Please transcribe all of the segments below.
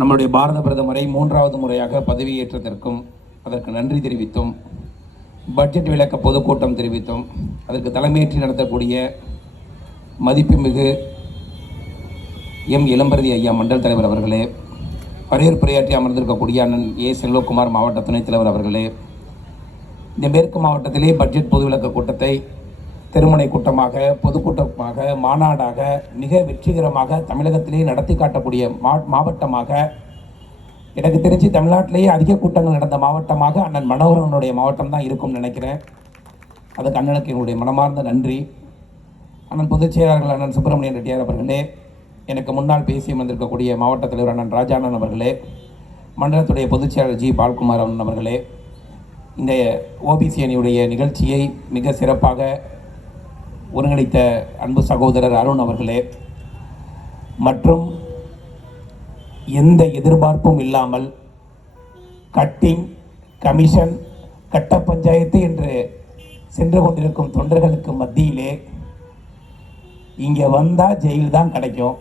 நம்முடைய பாரத பிரதமரை 3வது முறையாக பதவியேற்றதற்கும் அதற்கு நன்றி தெரிவித்தும் பட்ஜெட் விளக்க பொதுக்கூட்டம் தெரிவித்தும் அதற்கு தலைமையேற்று நடத்தக்கூடிய மதிப்புமிகு எம் இளம்பரதி ஐயா மண்டல் தலைவர் அவர்களே, வரவேற்புரையாற்றி அமர்ந்திருக்கக்கூடிய அண்ணன் ஏ செல்வகுமார் மாவட்ட துணைத் தலைவர் அவர்களே, இந்த மேற்கு மாவட்டத்திலே பட்ஜெட் பொது விளக்க கூட்டத்தை திருமுனை கூட்டமாக, பொதுக்கூட்டமாக, மாநாடாக மிக வெற்றிகரமாக தமிழகத்திலே நடத்தி காட்டக்கூடிய மாவட்டமாக, எனக்கு தெரிஞ்சு தமிழ்நாட்டிலேயே அதிக கூட்டங்கள் நடந்த மாவட்டமாக அண்ணன் மனோகரனுடைய மாவட்டம் தான் இருக்கும்னு நினைக்கிறேன். அதுக்கு அண்ணனுக்கு என்னுடைய மனமார்ந்த நன்றி. அண்ணன் பொதுச் செயலாளர்கள் அண்ணன் சுப்பிரமணியன் ரெட்டியார் அவர்களே, எனக்கு முன்னால் பேசி வந்திருக்கக்கூடிய மாவட்ட தலைவர் அண்ணன் ராஜாண்ணன் அவர்களே, மண்டலத்துடைய பொதுச் செயலாளர் ஜி பால்குமார் அண்ணன் அவர்களே, இந்த ஓபிசி அணியுடைய நிகழ்ச்சியை மிக சிறப்பாக ஒருங்கிணைத்த அன்பு சகோதரர் அருண் அவர்களே, மற்றும் எந்த எதிர்பார்ப்பும் இல்லாமல் கட்டிங், கமிஷன், கட்ட பஞ்சாயத்து என்று சென்று கொண்டிருக்கும் தொண்டர்களுக்கு மத்தியிலே இங்கே வந்தால் ஜெயில் தான் கிடைக்கும்,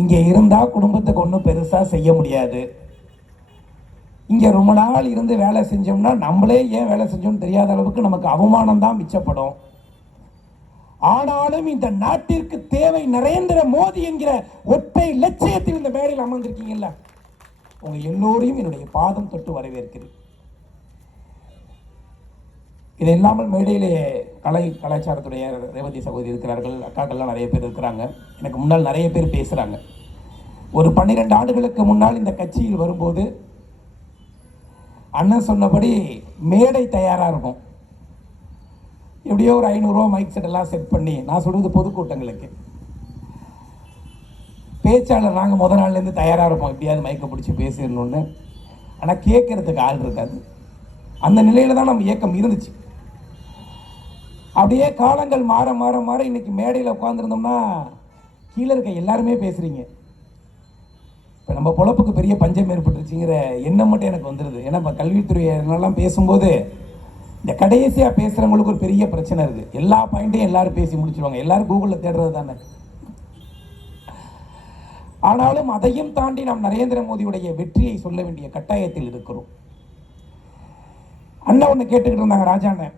இங்கே இருந்தால் குடும்பத்துக்கு ஒன்றும் பெருசாக செய்ய முடியாது, இங்கே ரொம்ப நாள் இருந்து வேலை செஞ்சோம்னா நம்மளே ஏன் வேலை செஞ்சோம்னு தெரியாத அளவுக்கு நமக்கு அவமானம் தான் மிச்சப்படும். ஆனாலும் இந்த நாட்டிற்கு தேவை நரேந்திர மோடி என்கிற ஒற்றை லட்சியத்தில் இந்த மேடையில் அமர்ந்திருக்கீங்கல்ல, உங்க எல்லோரையும் என்னுடைய பாதம் தொட்டு வரவேற்கிறேன். இது இல்லாமல் மேடையிலே கலாச்சாரத்துடைய ரேவதி சகோதரி இருக்கிறார்கள், அக்காக்கள்லாம் நிறைய பேர் இருக்கிறாங்க. எனக்கு முன்னால் நிறைய பேர் பேசுகிறாங்க. ஒரு 12 ஆண்டுகளுக்கு முன்னால் இந்த கட்சியில் வரும்போது அண்ணன் சொன்னபடி மேடை தயாராக இருக்கும். எப்படியோ ஒரு 500 ரூபா மைக் செட் எல்லாம் செட் பண்ணி, நான் சொல்கிறது பொதுக்கூட்டங்களுக்கு, பேச்சாளர் நாங்கள் முதல் நாள்லேருந்து தயாராக இருப்போம், எப்படியாவது மைக்கை பிடிச்சி பேசிடணும்னு. ஆனால் கேட்கறதுக்கு ஆள் இருக்காது. அந்த நிலையில் தான் நம்ம இயக்கம் இருந்துச்சு. அப்படியே காலங்கள் மாற மாற மாற இன்னைக்கு மேடையில் உட்காந்துருந்தோம்னா கீழே இருக்க எல்லாருமே பேசுகிறீங்க. இப்போ நம்ம பொழப்புக்கு பெரிய பஞ்சம் ஏற்பட்டுருச்சுங்கிற எண்ணம் மட்டும் எனக்கு வந்துடுது. ஏன்னா இப்போ கல்வித்துறையெல்லாம் பேசும்போது இந்த கடைசியாக பேசுகிறவங்களுக்கு ஒரு பெரிய பிரச்சனை இருக்குது. எல்லா பாயிண்ட்டையும் எல்லாரும் பேசி முடிச்சுடுவாங்க, எல்லாரும் கூகுளில் தேடுறது தானே. ஆனாலும் அதையும் தாண்டி நாம் நரேந்திர மோடியுடைய வெற்றியை சொல்ல வேண்டிய கட்டாயத்தில் இருக்கிறோம். அண்ணா ஒன்று கேட்டுக்கிட்டு இருந்தாங்க, ராஜாண்ண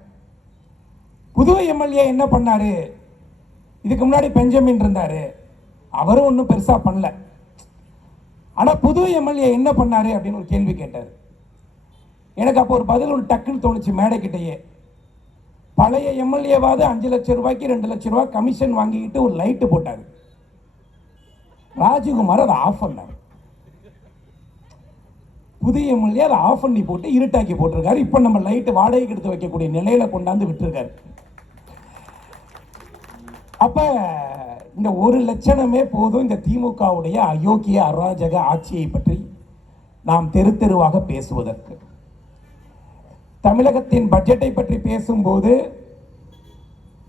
புதுவை எம்எல்ஏ என்ன பண்ணாரு, இதுக்கு முன்னாடி பெஞ்சமின் இருந்தாரு, அவரும் ஒன்றும் பெருசா பண்ணல, ஆனா புதுவை எம்எல்ஏ என்ன பண்ணாரு அப்படின்னு ஒரு கேள்வி கேட்டார். எனக்கு அப்போ ஒரு பதில் ஒன்று டக்குன்னு தோணுச்சு. மேடைக்கிட்டேயே பழைய எம்எல்ஏவாவது 5 லட்சம் ரூபாய்க்கு 2 லட்சம் ரூபாய் கமிஷன் வாங்கிக்கிட்டு ஒரு லைட்டு போட்டாரு. ராஜகுமார் அதை ஆஃப் பண்ணார். புதிய எம்எல்ஏ அதை ஆஃப் பண்ணி போட்டு இருட்டாக்கி போட்டிருக்காரு. இப்போ நம்ம லைட்டு வாடகைக்கு எடுத்து வைக்கக்கூடிய நிலையில கொண்டாந்து விட்டுருக்காரு. அப்ப இந்த ஒரு லட்சணமே போதும் இந்த திமுகவுடைய அயோக்கிய அராஜக ஆட்சியை பற்றி நாம் தெரு தெருவாக பேசுவதற்கு. தமிழகத்தின் பட்ஜெட்டை பற்றி பேசும்போது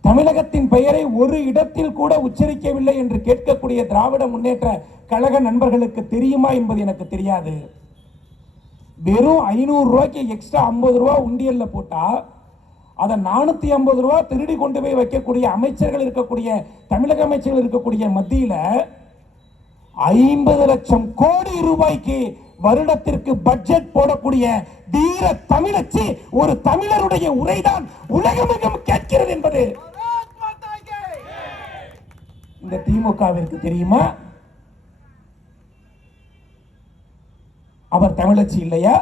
தமிழகத்தின் பெயரை ஒரு இடத்தில் கூட உச்சரிக்கவில்லை என்று கேட்கக்கூடிய திராவிட முன்னேற்ற கழக நண்பர்களுக்கு தெரியுமா என்பது எனக்கு தெரியாது. வெறும் 500 ரூபாய்க்கு எக்ஸ்ட்ரா 50 ரூபா உண்டியல்ல போட்டா அதை 450 ரூபா திருடி கொண்டு போய் வைக்கக்கூடிய அமைச்சர்கள் இருக்கக்கூடிய தமிழக அமைச்சர்கள் இருக்கக்கூடிய மத்தியில 50 லட்சம் கோடி ரூபாய்க்கு வருடத்திற்கு பட்ஜெட் போடக்கூடிய தீர தமிழச்சி ஒரு தமிழருடைய உரைதான் உலகமெங்கும் கேட்கிறது என்பது இந்த திமுகவிற்கு தெரியுமா? அவர் தமிழச்சி இல்லையா?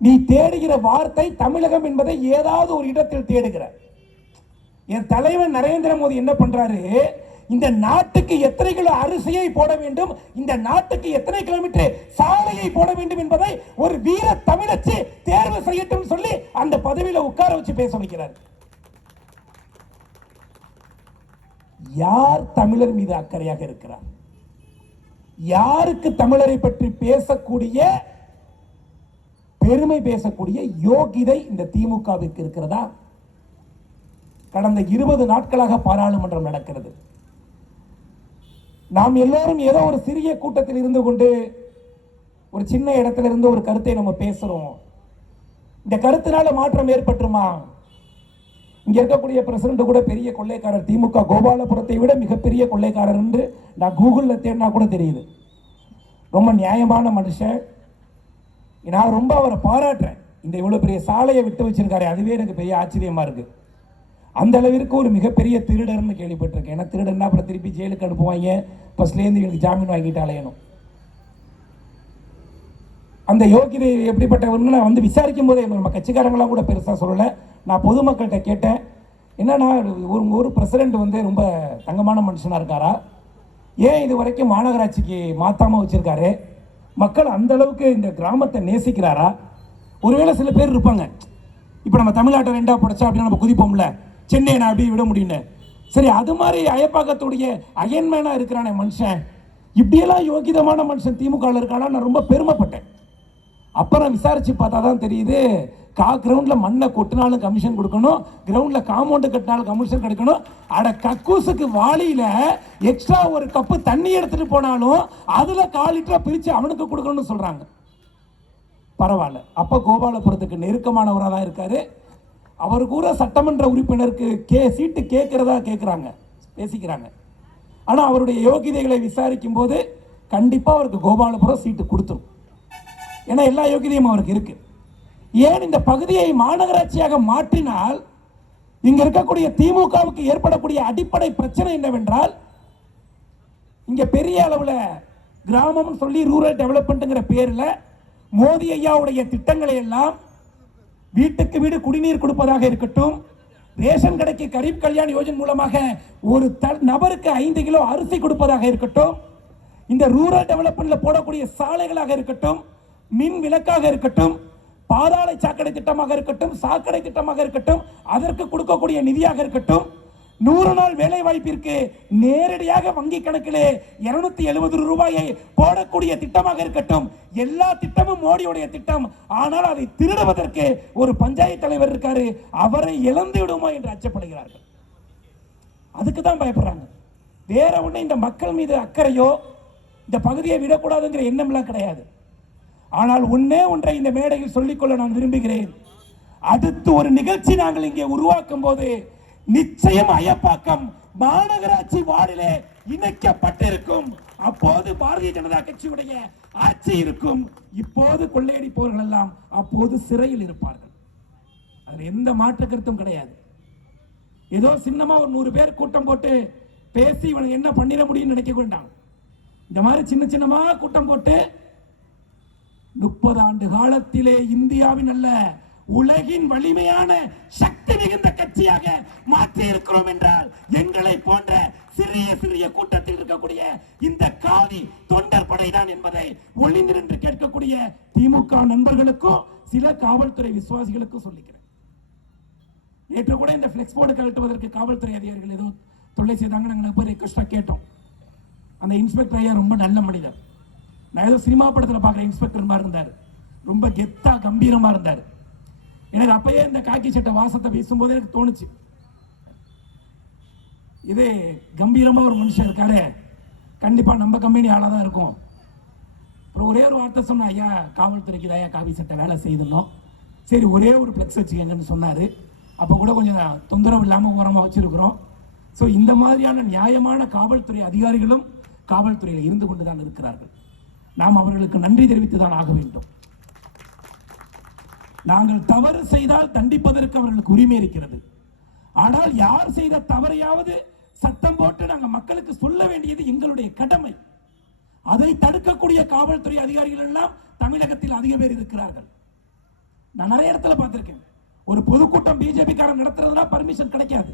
நீ தேடுகிற வார்த்தை தமிழகம் என்பதை ஏதாவது ஒரு இடத்தில் தேடுகிற. என் தலைவர் நரேந்திர மோடி என்ன பண்றாரு, இந்த நாட்டுக்கு எத்தனை கிலோ அரிசியை போட வேண்டும், இந்த நாட்டுக்கு எத்தனை கிலோமீட்டர் சாலையை போட வேண்டும் என்பதை ஒரு வீர தமிழச்சி தேர்வு செய்யட்டும் சொல்லி அந்த பதவியில உட்கார வச்சு பேச வைக்கிறார். யார் தமிழர் மீது அக்கறையாக இருக்கிறார்? யாருக்கு தமிழரை பற்றி பேசக்கூடிய பெருமை பேசக்கூடிய யோகிதை இந்த திமுகவிற்கு இருக்கிறதா? கடந்த 20 நாட்களாக பாராளுமன்றம் நடக்கிறது. நாம் எல்லோரும் ஏதோ ஒரு சிறிய கூட்டத்தில் இருந்து கொண்டு ஒரு சின்ன இடத்துல இருந்து ஒரு கருத்தை நம்ம பேசுறோம். இந்த கருத்தினால மாற்றம் ஏற்பட்டுருமா? இங்க இருக்கக்கூடிய பிரசிடண்ட் கூட பெரிய கொள்ளைக்காரர், திமுக கோபாலபுரத்தை விட மிகப்பெரிய கொள்ளைக்காரர் என்று நான் கூகுளில் தேடினா கூட தெரியுது. ரொம்ப நியாயமான மனுஷன். நான் ரொம்ப அவரை பாராட்டுறேன். இந்த இவ்வளவு பெரிய சாலையை விட்டு வச்சிருக்காரு, அதுவே எனக்கு பெரிய ஆச்சரியமா இருக்கு. அந்த அளவிற்கு ஒரு மிகப்பெரிய திருடர்னு கேள்விப்பட்டிருக்கேன். ஏன்னா திருடன்னா அப்புறம் திருப்பி ஜெயிலுக்கு அனுப்புவாங்க, ஃபர்ஸ்ட்லேருந்து எனக்கு ஜாமீன் வாங்கிட்டு அலையணும். அந்த யோகிதை எப்படிப்பட்டவர்னு நான் வந்து விசாரிக்கும் போதே நம்ம கட்சிக்காரங்களாம் கூட பெருசாக சொல்லலை. நான் பொதுமக்கள்கிட்ட கேட்டேன், என்னன்னா ஒரு பிரசிடென்ட் வந்து ரொம்ப தங்கமான மனுஷனாக இருக்காரா, ஏன் இது வரைக்கும் மாநகராட்சிக்கு மாற்றாமல் வச்சுருக்காரு, மக்கள் அந்த அளவுக்கு இந்த கிராமத்தை நேசிக்கிறாரா? ஒருவேளை சில பேர் இருப்பாங்க, இப்போ நம்ம தமிழ்நாட்டை ரெண்டாக படைச்சா அப்படின்னா நம்ம குதிப்போம்ல, சென்னையை நான் அப்படி விட முடியும்னு. சரி, அது மாதிரி அயப்பாக்கத்துடைய அயன்மேனாக இருக்கிறானே மனுஷன், இப்படியெல்லாம் யோகிதமான மனுஷன் திமுகவில் இருக்கானா, நான் ரொம்ப பெருமைப்பட்டேன். அப்புறம் விசாரிச்சு பார்த்தா தான் தெரியுது, கிரவுண்டில் மண்ணை கொட்டினாலும் கமிஷன் கொடுக்கணும், கிரவுண்டில் காம்பவுண்டு கட்டினாலும் கமிஷன் கிடைக்கணும். அட கக்கூசுக்கு வாளியில் எக்ஸ்ட்ரா ஒரு கப்பு தண்ணி எடுத்துட்டு போனாலும் அதில் 1/4 லிட்டர் பிரித்து அவனுக்கு கொடுக்கணும்னு சொல்கிறாங்க. பரவாயில்ல, அப்போ கோபாலபுரத்துக்கு நெருக்கமானவராக தான் இருக்காரு. அவர் கூட சட்டமன்ற உறுப்பினருக்கு சீட்டு கேட்கிறதா பேசிக்கிறாங்க. ஆனால் அவருடைய யோகிதைகளை விசாரிக்கும் போது கண்டிப்பாக அவருக்கு கோபாலபுரம் சீட்டு கொடுத்துரும். ஏன்னா எல்லா யோகிதையும் அவருக்கு இருக்கு. ஏன் இந்த பகுதியை மாநகராட்சியாக மாற்றினால் இங்க இருக்கக்கூடிய திமுகவுக்கு ஏற்படக்கூடிய அடிப்படை பிரச்சனை என்னவென்றால், இங்க பெரிய அளவில் கிராமம் சொல்லி ரூரல் டெவலப்மெண்ட்ங்கிற பேரில் மோடி ஐயாவுடைய திட்டங்களை எல்லாம் வீட்டுக்கு வீடு குடிநீர் கொடுப்பதாக இருக்கட்டும், ரேஷன் கடைக்கு கரீப் கல்யாண் யோஜனை மூலமாக ஒரு நபருக்கு 5 கிலோ அரிசி கொடுப்பதாக இருக்கட்டும், இந்த ரூரல் டெவலப்மெண்ட்ல போடக்கூடிய சாலைகளாக இருக்கட்டும், மின் விளக்காக இருக்கட்டும், பாதாள சாக்கடை திட்டமாக இருக்கட்டும், சாக்கடை திட்டமாக இருக்கட்டும், அதற்கு கொடுக்கக்கூடிய நிதியாக இருக்கட்டும், 100 நாள் வேலை வாய்ப்பிற்கு நேரடியாக வங்கி கணக்கிலே 270 ரூபாயை போடக்கூடிய திட்டமாக இருக்கட்டும், எல்லா திட்டமும் மோடியுடைய திட்டம். ஆனால் அதை திருடுவதற்கு ஒரு பஞ்சாயத்து தலைவர் இருக்காரு, அவரை இழந்து விடுமோ என்று அச்சப்படுகிறார்கள். அதுக்கு தான் பயப்படுறாங்க. வேற ஒண்ணு இந்த மக்கள் மீது அக்கறையோ இந்த பகுதியை விடக்கூடாதுங்கிற எண்ணம்லாம் கிடையாது. ஆனால் ஒன்றை இந்த மேடையில் சொல்லிக்கொள்ள நான் விரும்புகிறேன். அடுத்து ஒரு நிகழ்ச்சி நாங்கள் இங்கே உருவாக்கும் போது நிச்சயம் அயப்பாக்கம் மாநகராட்சி வார்டிலே இணைக்கப்பட்டிருக்கும். அப்போது பாரதிய ஜனதா கட்சியுடைய ஆட்சி இருக்கும். இப்போது கொள்ளையடிப்பவர்கள் எல்லாம் அப்போது சிறையில் இருப்பார்கள். அதுல எந்த மாற்று கருத்தும் கிடையாது. ஏதோ சின்னமா ஒரு 100 பேர் கூட்டம் போட்டு பேசி இவனுக்கு என்ன பண்ணிட முடியும்னு நினைக்க வேண்டாம். இந்த மாதிரி சின்னமா கூட்டம் போட்டு 30 ஆண்டு காலத்திலே இந்தியாவின் அல்ல உலகின் வலிமையான சக்தி மிகுந்த கட்சியாக மாற்றி இருக்கிறோம் என்றால் எங்களை போன்ற சிறிய கூட்டத்தில் இருக்கக்கூடிய இந்த காவி தொண்டர் படைதான் என்பதை ஒளிந்து நின்று கேட்கக்கூடிய திமுக நண்பர்களுக்கும் சில காவல்துறை விசுவாசிகளுக்கும் சொல்லிக்கிறேன். நேற்று கூட இந்த பிளெக்ஸ் போர்டு கழட்டுவதற்கு காவல்துறை அதிகாரிகள் ஏதோ தொல்லை செய்தாங்க. நாங்கள் போய் ரெக்வஸ்டா கேட்டோம். அந்த இன்ஸ்பெக்டர் ஐயா ரொம்ப நல்ல மனிதர். நான் ஏதோ சினிமா படத்தில் பார்க்குற இன்ஸ்பெக்டர் மாதிரி இருந்தார். ரொம்ப கெத்தா கம்பீரமா இருந்தார். எனக்கு அப்பயே இந்த காக்கி சட்டை வாசத்தை வீசும்போது எனக்கு தோணுச்சு, இது கம்பீரமா ஒரு மனுஷன் இருக்காரு, கண்டிப்பா நம்ம கம்பெனி ஆளா தான் இருக்கும். அப்புறம் ஒரே ஒரு வார்த்தை சொன்ன, ஐயா காவல்துறைக்கு தான் காவி சட்டை வேலை செய்யணும், சரி ஒரே ஒரு பிளெக்ஸ் வச்சுக்கங்கன்னு சொன்னாரு. அப்போ கூட கொஞ்சம் தொந்தரவு இல்லாமல் ஓரமாக வச்சிருக்கிறோம். ஸோ இந்த மாதிரியான நியாயமான காவல்துறை அதிகாரிகளும் காவல்துறையில் இருந்து கொண்டு தான் இருக்கிறார்கள். நாம் அவர்களுக்கு நன்றி தெரிவித்து தான் ஆக வேண்டும். நாங்கள் தவறு செய்தால் தண்டிப்பதற்கு அவர்களுக்கு உரிமை இருக்கிறது. ஆனால் யார் செய்த தவறையாவது சத்தம் போட்டு நாங்கள் மக்களுக்கு சொல்ல வேண்டியது எங்களுடைய கடமை. அதை தடுக்கக்கூடிய காவல்துறை அதிகாரிகள் எல்லாம் தமிழகத்தில் அதிக பேர் இருக்கிறார்கள். நான் நிறைய இடத்துல பார்த்திருக்கேன். ஒரு பொதுக்கூட்டம் பிஜேபி காரன் நடத்துறதுனா பர்மிஷன் கிடைக்காது.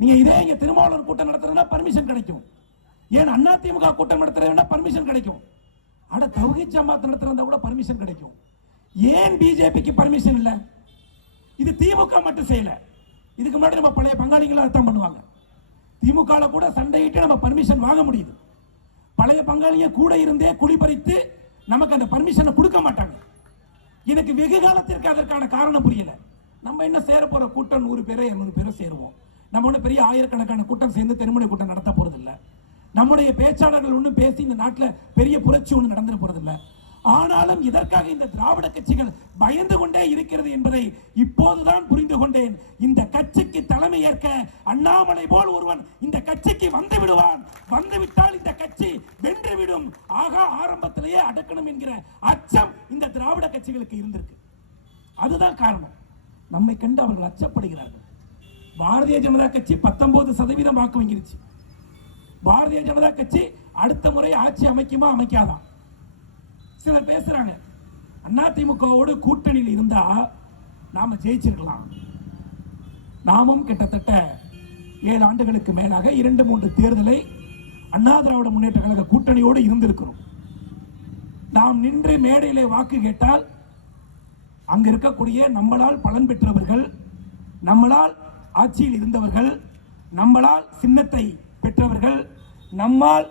நீங்க இதே இங்க திருமாவளவன் கூட்டம் நடத்துறதுனா பர்மிஷன் கிடைக்கும். ஏன் அதிமுக கூட்டம் நடத்துறதுனா பர்மிஷன் கிடைக்கும். அட தௌஹீத் ஜமாத் நடத்துறதா கூட பர்மிஷன் கிடைக்கும். ஏன் பிஜேபிக்கு பர்மிஷன் இல்ல? இது திமுக மட்டும் செய்யல. இதுக்கு முன்னாடி நம்ம பழைய பங்காளிகள் அர்த்தம் பண்ணுவாங்க. திமுக கூட சண்டையிட்டு நம்ம பர்மிஷன் வாங்க முடியுது. பழைய பங்காளிய கூட இருந்தே குடிபறித்து நமக்கு அந்த பர்மிஷனை கொடுக்க மாட்டாங்க. எனக்கு வெகு காலத்திற்கு அதற்கான காரணம் புரியல. நம்ம என்ன சேர போற கூட்டம் 100 பேரோ 200 பேரோ சேருவோம். நம்ம ஒன்றும் பெரிய ஆயிரக்கணக்கான கூட்டம் சேர்ந்து தெருமுனை கூட்டம் நடத்த போறது இல்லை. நம்முடைய பேச்சாளர்கள் ஒன்றும் பேசி இந்த நாட்டில் பெரிய புரட்சி ஒன்று நடந்துட போறது இல்லை. ஆனாலும் இதற்காக இந்த திராவிட கட்சிகள் பயந்து கொண்டே இருக்கிறது என்பதை இப்போதுதான் புரிந்து கொண்டேன். இந்த கட்சிக்கு தலைமை ஏற்க அண்ணாமலை போல் ஒருவன் இந்த கட்சிக்கு வந்து விடுவான். வந்துவிட்டால் இந்த கட்சி வென்றுவிடும். ஆகா, ஆரம்பத்திலேயே அடக்கணும் என்கிற அச்சம் இந்த திராவிட கட்சிகளுக்கு இருந்திருக்கு. அதுதான் காரணம். நம்மை கண்டு அவர்கள் அச்சப்படுகிறார்கள். பாரதிய ஜனதா கட்சி 19% வாக்கு வாங்கிருச்சு. பாரதிய ஜனதா கட்சி அடுத்த முறை ஆட்சி அமைக்குமா அமைக்காதான்? சிலர் பேசுறாங்க, அதிமுகவோடு கூட்டணியில் இருந்தா நாம ஜெயிச்சிருக்கலாம். நாமும் கிட்டத்தட்ட 7 ஆண்டுகளுக்கு மேலாக 2-3 தேர்தலை அண்ணா திராவிட முன்னேற்ற கழக கூட்டணியோடு இருந்திருக்கிறோம். நாம் நின்று மேடையிலே வாக்கு கேட்டால் அங்க இருக்கக்கூடிய நம்மளால் பலன் பெற்றவர்கள், நம்மளால் ஆட்சியில் இருந்தவர்கள், நம்மளால் சின்னத்தை பெற்றவர்கள், நம்மால்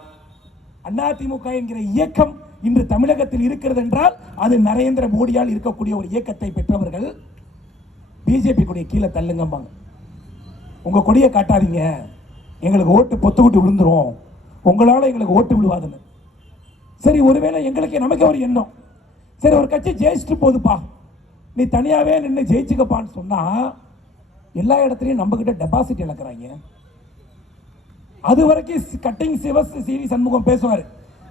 அதிமுக என்கிற இயக்கம் இன்று தமிழகத்தில் இருக்கிறது என்றால் அது நரேந்திர மோடியால் இருக்கக்கூடிய ஒரு இயக்கத்தை பெற்றவர்கள் பிஜேபி கொடியை கீழே தள்ளுங்கம்பாங்க. உங்க கொடியை காட்டாதீங்க, எங்களுக்கு ஓட்டு பொத்துக்கிட்டு விழுந்துரும், உங்களால எங்களுக்கு ஓட்டு விழுவாதுன்னு. சரி, ஒருவேளை எங்களுக்கு நமக்கு ஒரு எண்ணம், சரி ஒரு கட்சி ஜெயிச்சுட்டு போதுப்பா, நீ தனியாவே நின்று ஜெயிச்சுக்கப்பான்னு சொன்னா எல்லா இடத்துலையும் நம்ம கிட்ட டெபாசிட் இழக்கிறாங்க. அது வரைக்கும் கட்டிங் சிவி சண்முகம் பேசுவார்,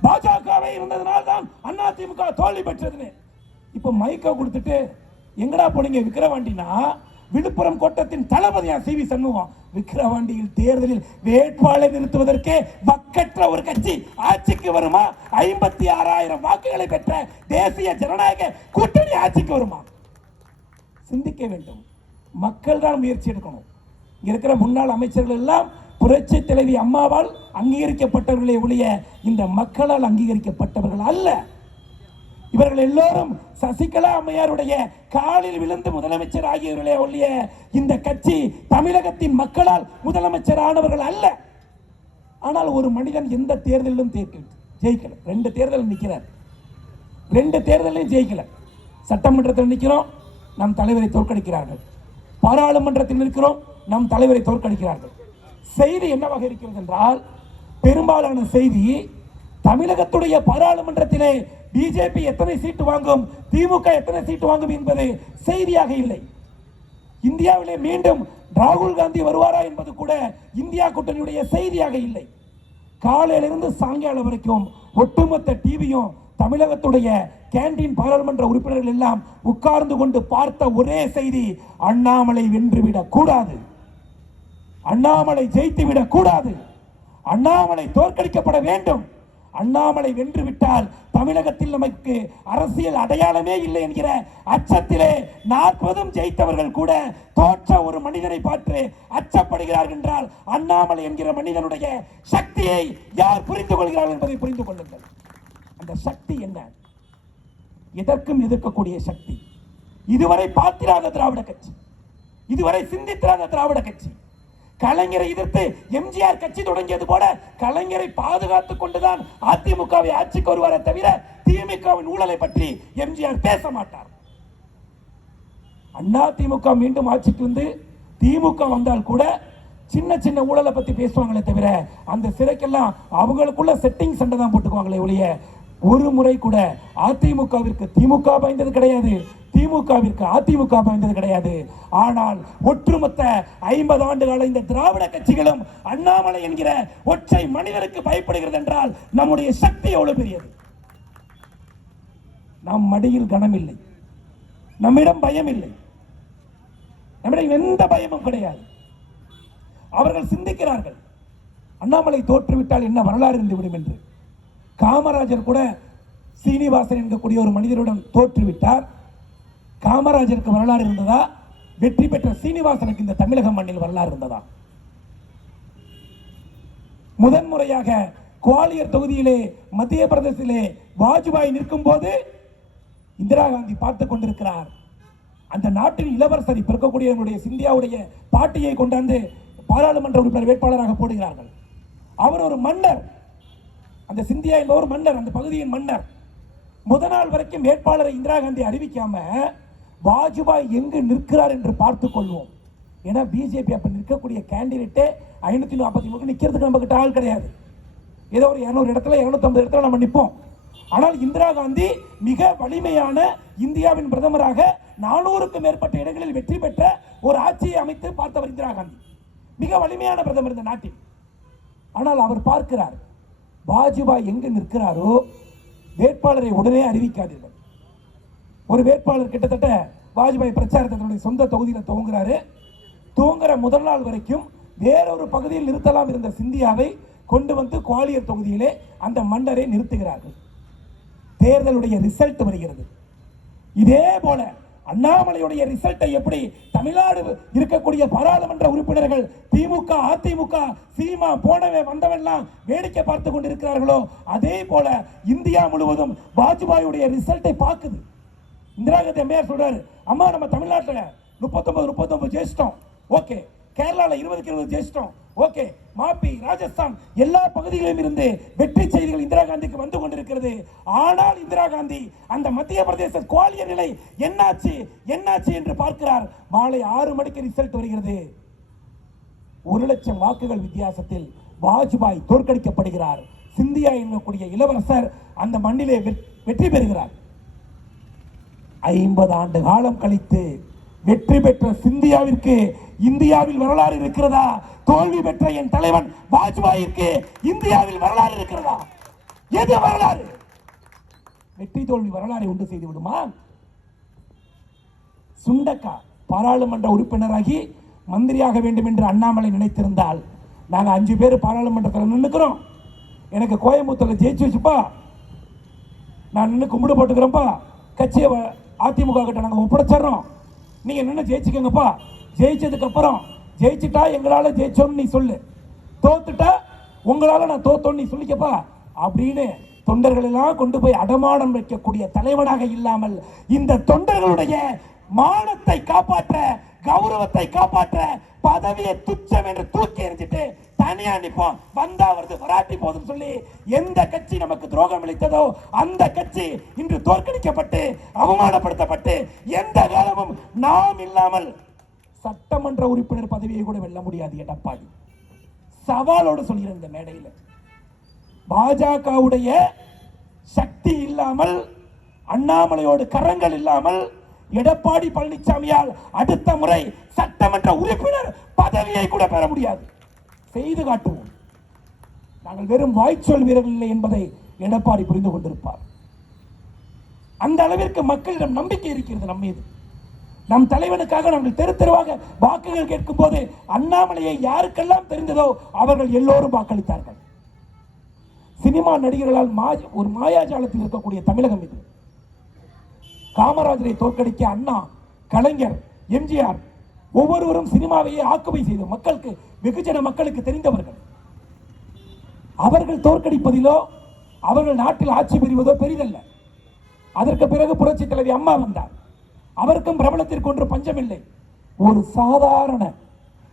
பாஜகவே இருந்ததுனால தான் அதிமுக தோல்வி பெற்றதுன்னு. இப்ப மைக்க கொடுத்துட்டு எங்கடா போனீங்க விக்கிரவாண்டினா, விழுப்புரம் கோட்டத்தின் தளபதியா சிவி சண்முகம் விக்கிரவாண்டியில் தேர்தலில் வேட்பாளரை நிறுத்துவதற்கே வக்கற்ற ஒரு கட்சி ஆட்சிக்கு வருமா? 56,000 வாக்குகளை பெற்ற தேசிய ஜனநாயக கூட்டணி ஆட்சிக்கு வருமா? சிந்திக்க வேண்டும். மக்கள் தான் முயற்சி எடுக்கணும். இங்க இருக்கிற முன்னாள் அமைச்சர்கள் எல்லாம் புரட்சி தலைவி அம்மாவால் அங்கீகரிக்கப்பட்டவர்களே ஒழிய இந்த மக்களால் அங்கீகரிக்கப்பட்டவர்கள் அல்ல. இவர்கள் எல்லோரும் சசிகலா அம்மையாருடைய காலில் விழுந்து முதலமைச்சர் ஆகியவர்களே ஒழிய இந்த கட்சி தமிழகத்தின் மக்களால் முதலமைச்சர் ஆனவர்கள் அல்ல. ஆனால் ஒரு மனிதன் எந்த தேர்தலிலும் ஜெயிக்கல. 2 தேர்தல் நிற்கிறார், 2 தேர்தலையும் ஜெயிக்கல. சட்டமன்றத்தில் நிற்கிறோம், நம் தலைவரை தோற்கடிக்கிறார்கள். பாராளுமன்றத்தில் நிற்கிறோம், நம் தலைவரை தோற்கடிக்கிறார்கள். செய்தி என்னவாக இருக்கிறது என்றால், பெரும்பாலான செய்தி தமிழகத்துடைய பாராளுமன்றத்திலே பிஜேபி எத்தனை சீட்டு வாங்கும், திமுக எத்தனை சீட்டு வாங்கும் என்பது செய்தியாக இல்லை. இந்தியாவிலே மீண்டும் ராகுல் காந்தி வருவாரா என்பது கூட இந்தியா கூட்டணியுடைய செய்தியாக இல்லை. காலையிலிருந்து சாயங்காலம் வரைக்கும் ஒட்டுமொத்த டிவியும் தமிழகத்துடைய கேண்டீன் பாராளுமன்ற உறுப்பினர்கள் எல்லாம் உட்கார்ந்து கொண்டு பார்த்த ஒரே செய்தி, அண்ணாமலை வென்றுவிடக் கூடாது, அண்ணாமலை ஜெயித்துவிடக் கூடாது, அண்ணாமலை தோற்கடிக்கப்பட வேண்டும், அண்ணாமலை வென்றுவிட்டால் தமிழகத்தில் நமக்கு அரசியல் அடையாளமே இல்லை என்கிற அச்சத்திலே 40 ஜெயித்தவர்கள் கூட தோற்ற ஒரு மனிதனை பார்த்து அச்சப்படுகிறார்கள் என்றால் அண்ணாமலை என்கிற மனிதனுடைய சக்தியை யார் புரிந்து கொள்கிறார்கள் என்பதை புரிந்து கொள்ளுங்கள். அந்த சக்தி என்ன? எதற்கும் எதிர்க்கக்கூடிய சக்தி. இதுவரை பார்த்திராத திராவிட கட்சி, இதுவரை சிந்தித்திராத திராவிட கட்சி. கலைஞரை எதிர்த்து எம்ஜிஆர் கட்சி தொடங்கியது போல கலைஞரை பாதுகாத்துக் கொண்டுதான் அதிமுகவை ஆட்சிக்கு வருவாரே தவிர திமுகவின் ஊழலை பற்றி எம்ஜிஆர் பேச மாட்டார். அதிமுக மீண்டும் ஆட்சிக்கு வந்து திமுக வந்தால் கூட சின்ன சின்ன ஊழலை பத்தி பேசுவாங்களே தவிர அந்த சிறைக்கெல்லாம் அவங்களுக்குள்ள செட்டிங் சண்டை தான் போட்டுக்குவாங்களே ஒழிய ஒரு முறை கூட அதிமுகவிற்கு திமுக பயந்தது கிடையாது, திமுகவிற்கு அதிமுக பயந்தது கிடையாது. ஆனால் ஒட்டுமொத்த 50 ஆண்டு கால இந்த திராவிட கட்சிகளும் அண்ணாமலை என்கிற ஒற்றை மனிதருக்கு பயப்படுகிறது என்றால் நம்முடைய சக்தி எவ்வளவு பெரியது. நம் மடியில் கனம் இல்லை, நம்மிடம் பயம் இல்லை, நம்மிடம் எந்த பயமும் கிடையாது. அவர்கள் சிந்திக்கிறார்கள், அண்ணாமலை தோற்றுவிட்டால் என்ன வரலாறு இருந்துவிடும் என்று. காமராஜர் கூட சீனிவாசன் என்கக்கூடிய ஒரு மனிதருடன் தோற்றுவிட்டார். காமராஜருக்கு வரலாறு இருந்ததா? வெற்றி பெற்ற சீனிவாசனுக்கு இந்த தமிழக மண்ணில் வரலாறு இருந்ததா? முதன்முறையாக குவாலியர் தொகுதியிலே மத்திய பிரதேசத்திலே வாஜ்பாய் நிற்கும் போது இந்திரா காந்தி பார்த்துக் கொண்டிருக்கிறார். அந்த நாட்டின் இளவரசர் இப்ப இருக்கக்கூடிய நம்முடைய சிந்தியாவுடைய பாட்டியை கொண்டாந்து பாராளுமன்ற உறுப்பினர் வேட்பாளராக போடுகிறார்கள். அவர் ஒரு மன்னர், அந்த சிந்தியா என்பவர் மன்னர், அந்த பகுதியின் மன்னர். முதல் வரைக்கும் வேட்பாளரை இந்திரா காந்தி அறிவிக்காம வாஜ்பாய் எங்கு நிற்கிறார் என்று பார்த்துக் கொள்வோம். ஏன்னா பிஜேபி அப்ப நிற்கக்கூடிய கேண்டிடேட்டே 543 நிற்கிறதுக்கு நம்ம கிட்ட ஆள் கிடையாது. ஏதோ ஒரு 200 இடத்துல 250 இடத்துல நம்ம நிற்போம். ஆனால் இந்திரா காந்தி மிக வலிமையான இந்தியாவின் பிரதமராக 400க்கும் மேற்பட்ட இடங்களில் வெற்றி பெற்ற ஒரு ஆட்சியை அமைத்து பார்த்தவர் இந்திரா காந்தி. மிக வலிமையான பிரதமர் இந்த நாட்டில். ஆனால் அவர் பார்க்கிறார், வாஜ்பாய் எங்கு நிற்கிறாரோ வேட்பாளரை உடனே அறிவிக்காதீர்கள். ஒரு வேட்பாளர் கிட்டத்தட்ட வாஜ்பாய் பிரச்சாரத்தை தன்னுடைய சொந்த தொகுதியில் துவங்குறாரு. துவங்குற முதல் நாள் வரைக்கும் வேறொரு பகுதியில் நிறுத்தலாம் இருந்த சிந்தியாவை கொண்டு வந்து குவாலியர் தொகுதியிலே அந்த மன்னரை நிறுத்துகிறார்கள். தேர்தலுடைய ரிசல்ட் வருகிறது. இதே போல அண்ணாமலையுடைய ரிசல்ட்டை எப்படி தமிழ்நாடு இருக்கக்கூடிய பாராளுமன்ற உறுப்பினர்கள் திமுக, அதிமுக, சீமா போனவன் வந்தவெல்லாம் வேடிக்கை பார்த்து கொண்டிருக்கிறார்களோ அதே போல இந்தியா முழுவதும் வாஜ்பாயுடைய ரிசல்ட்டை பார்க்குது. இந்திரா காந்தி அம்மையார் சொல்றாரு, அம்மா நம்ம தமிழ்நாட்டில் 39 ஜெயிச்சிட்டோம், ஓகே. கேரளால 20க்கு 20 ஜெயிச்சிட்டோம், ஓகே. மாப்பி, ராஜஸ்தான் எல்லா பகுதிகளிலும் இருந்து வெற்றி செய்திகள் இந்திரா காந்திக்கு வந்து கொண்டிருக்கிறது. ஆனால் இந்திரா காந்தி அந்த மத்திய பிரதேச குவாலியர் நிலை என்னாச்சு என்று பார்க்கிறார். மாலை 6 மணிக்கு ரிசல்ட் வருகிறது. 1,00,000 வாக்குகள் வித்தியாசத்தில் வாஜ்பாய் தோற்கடிக்கப்படுகிறார். சிந்தியா என்கக்கூடிய இளவரசர் அந்த மண்ணிலே வெற்றி பெறுகிறார். 50 ஆண்டு காலம் கழித்து வெற்றி பெற்ற சிந்தியாவிற்கு இந்தியாவில் வரலாறு இருக்கிறதா? தோல்வி பெற்ற என் தலைவன் வாஜ்பாயிற்கு இந்தியாவில் வரலாறு இருக்கிறதா? எது வரலாறு? வெற்றி தோல்வி வரலாறை உண்டு செய்து விடுமா? சுண்டக்கா பாராளுமன்ற உறுப்பினராகி மந்திரியாக வேண்டும் என்று அண்ணாமலை நினைத்திருந்தால், நாங்க 5 பேர் பாராளுமன்றத்தில் நின்னுக்கிறோம், எனக்கு கோயம்புத்தூர்ல ஜெயிச்சு வச்சுப்பா, நான் நின்று கும்பிடு போட்டுக்கிறேன்ப்பா, கட்சியை அதிமுக கிட்ட நாங்க ஒப்படைச்சிடறோம், நீங்க நின்று ஜெயிச்சுக்கங்கப்பா, ஜெயிச்சதுக்கு அப்புறம் ஜெயிச்சுட்டா எங்களால ஜெயிச்சோம் நீ சொல்லு, தோத்துட்டா உங்களால நான் தோத்தோம் நீ சொல்லிக்கப்பா அப்படின்னு தொண்டர்கள் எல்லாம் கொண்டு போய் அடமானம் வைக்கக்கூடிய தலைவனாக இல்லாமல் இந்த தொண்டர்களுடைய மானத்தை காப்பாற்ற, கௌரவத்தை காப்பாற்ற, பதவியை துச்சம் என்று தூக்கி எறிஞ்சிட்டு தனியா நிற்போம், வந்தா வருது வராட்டி போதும் சொல்லி எந்த கட்சி நமக்கு துரோகம் அளித்ததோ அந்த கட்சி இன்று தோற்கடிக்கப்பட்டு அவமானப்படுத்தப்பட்டு எந்த காலமும் நாம் இல்லாமல் சட்டமன்ற உறுப்பினர் பதவியை கூட வெல்ல முடியாது. எடப்பாடி சவாலோடு சொல்கிறேன் இந்த மேடையில், பாஜகவுடைய சக்தி இல்லாமல், அண்ணாமலையோடு கரங்கள் இல்லாமல் எடப்பாடி பழனிசாமியால் அடுத்த முறை சட்டமன்ற உறுப்பினர் பதவியை கூட பெற முடியாது. செய்து காட்டுவோம். நாங்கள் வெறும் வாய்ச்சொல் வீரர்கள் இல்லை என்பதை எடப்பாடி புரிந்து கொண்டிருப்பார். அந்த அளவிற்கு மக்களிடம் நம்பிக்கை இருக்கிறது நம் மீது. நம் தலைவனுக்காக நாங்கள் தெரு தெருவாக வாக்குகள் கேட்கும் போது அண்ணாமலையை யாருக்கெல்லாம் தெரிந்ததோ அவர்கள் எல்லோரும் வாக்களித்தார்கள். சினிமா நடிகர்களால் ஒரு மாயாஜாலத்தில் இருக்கக்கூடிய தமிழகம் இது. காமராஜரை தோற்கடிக்க அண்ணா, கலைஞர், எம்ஜிஆர் ஒவ்வொருவரும் சினிமாவையே ஆக்குபை செய்து மக்களுக்கு, வெகுஜன மக்களுக்கு தெரிந்தவர்கள். அவர்கள் தோற்கடிப்பதிலோ அவர்கள் நாட்டில் ஆட்சி புரிவதோ பெரிதல்ல. அதற்கு பிறகு புரட்சி தலைவி அம்மா வந்தார். அவருக்கும் பிரபலத்திற்கு ஒன்று பஞ்சமில்லை. ஒரு சாதாரண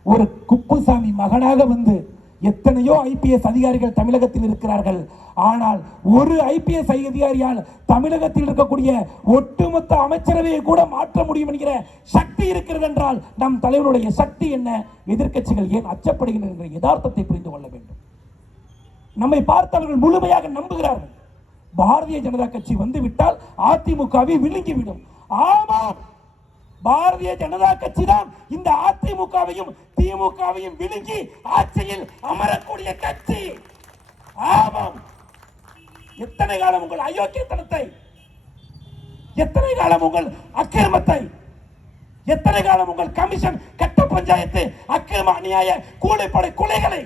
ஒரு குப்புசாமி மகனாக வந்து எத்தனையோ ஐபிஎஸ் அதிகாரிகள் தமிழகத்தில் இருக்கிறார்கள். ஆனால் ஒரு ஐபிஎஸ் அதிகாரியால் தமிழகத்தில் இருக்கக்கூடிய ஒட்டுமொத்த அமைச்சரவையை கூட மாற்ற முடியும் என்கிற சக்தி இருக்கிறது என்றால் நம் தலைவருடைய சக்தி என்ன? எதிர்க்கட்சிகள் ஏன் அச்சப்படுகின்றன என்ற யதார்த்தத்தை புரிந்து கொள்ள வேண்டும். நம்மை பார்த்தவர்கள் முழுமையாக நம்புகிறார்கள். பாரதிய ஜனதா கட்சி வந்துவிட்டால் அதிமுகவை விழுங்கிவிடும். ஆமாம், பாரதிய ஜனதா கட்சி தான் இந்த அதிமுகவையும் திமுகவையும் விழுங்கி ஆட்சியில் அமரக்கூடிய கட்சி. ஆமாம், எத்தனை காலம் உங்கள் அயோக்கியத்தனத்தை, எத்தனை காலம் உங்கள் அக்கிரமத்தை, எத்தனை காலம் உங்கள் கமிஷன், கட்ட பஞ்சாயத்து, அக்கிரம அநியாய கூலிப்படை கொலைகளை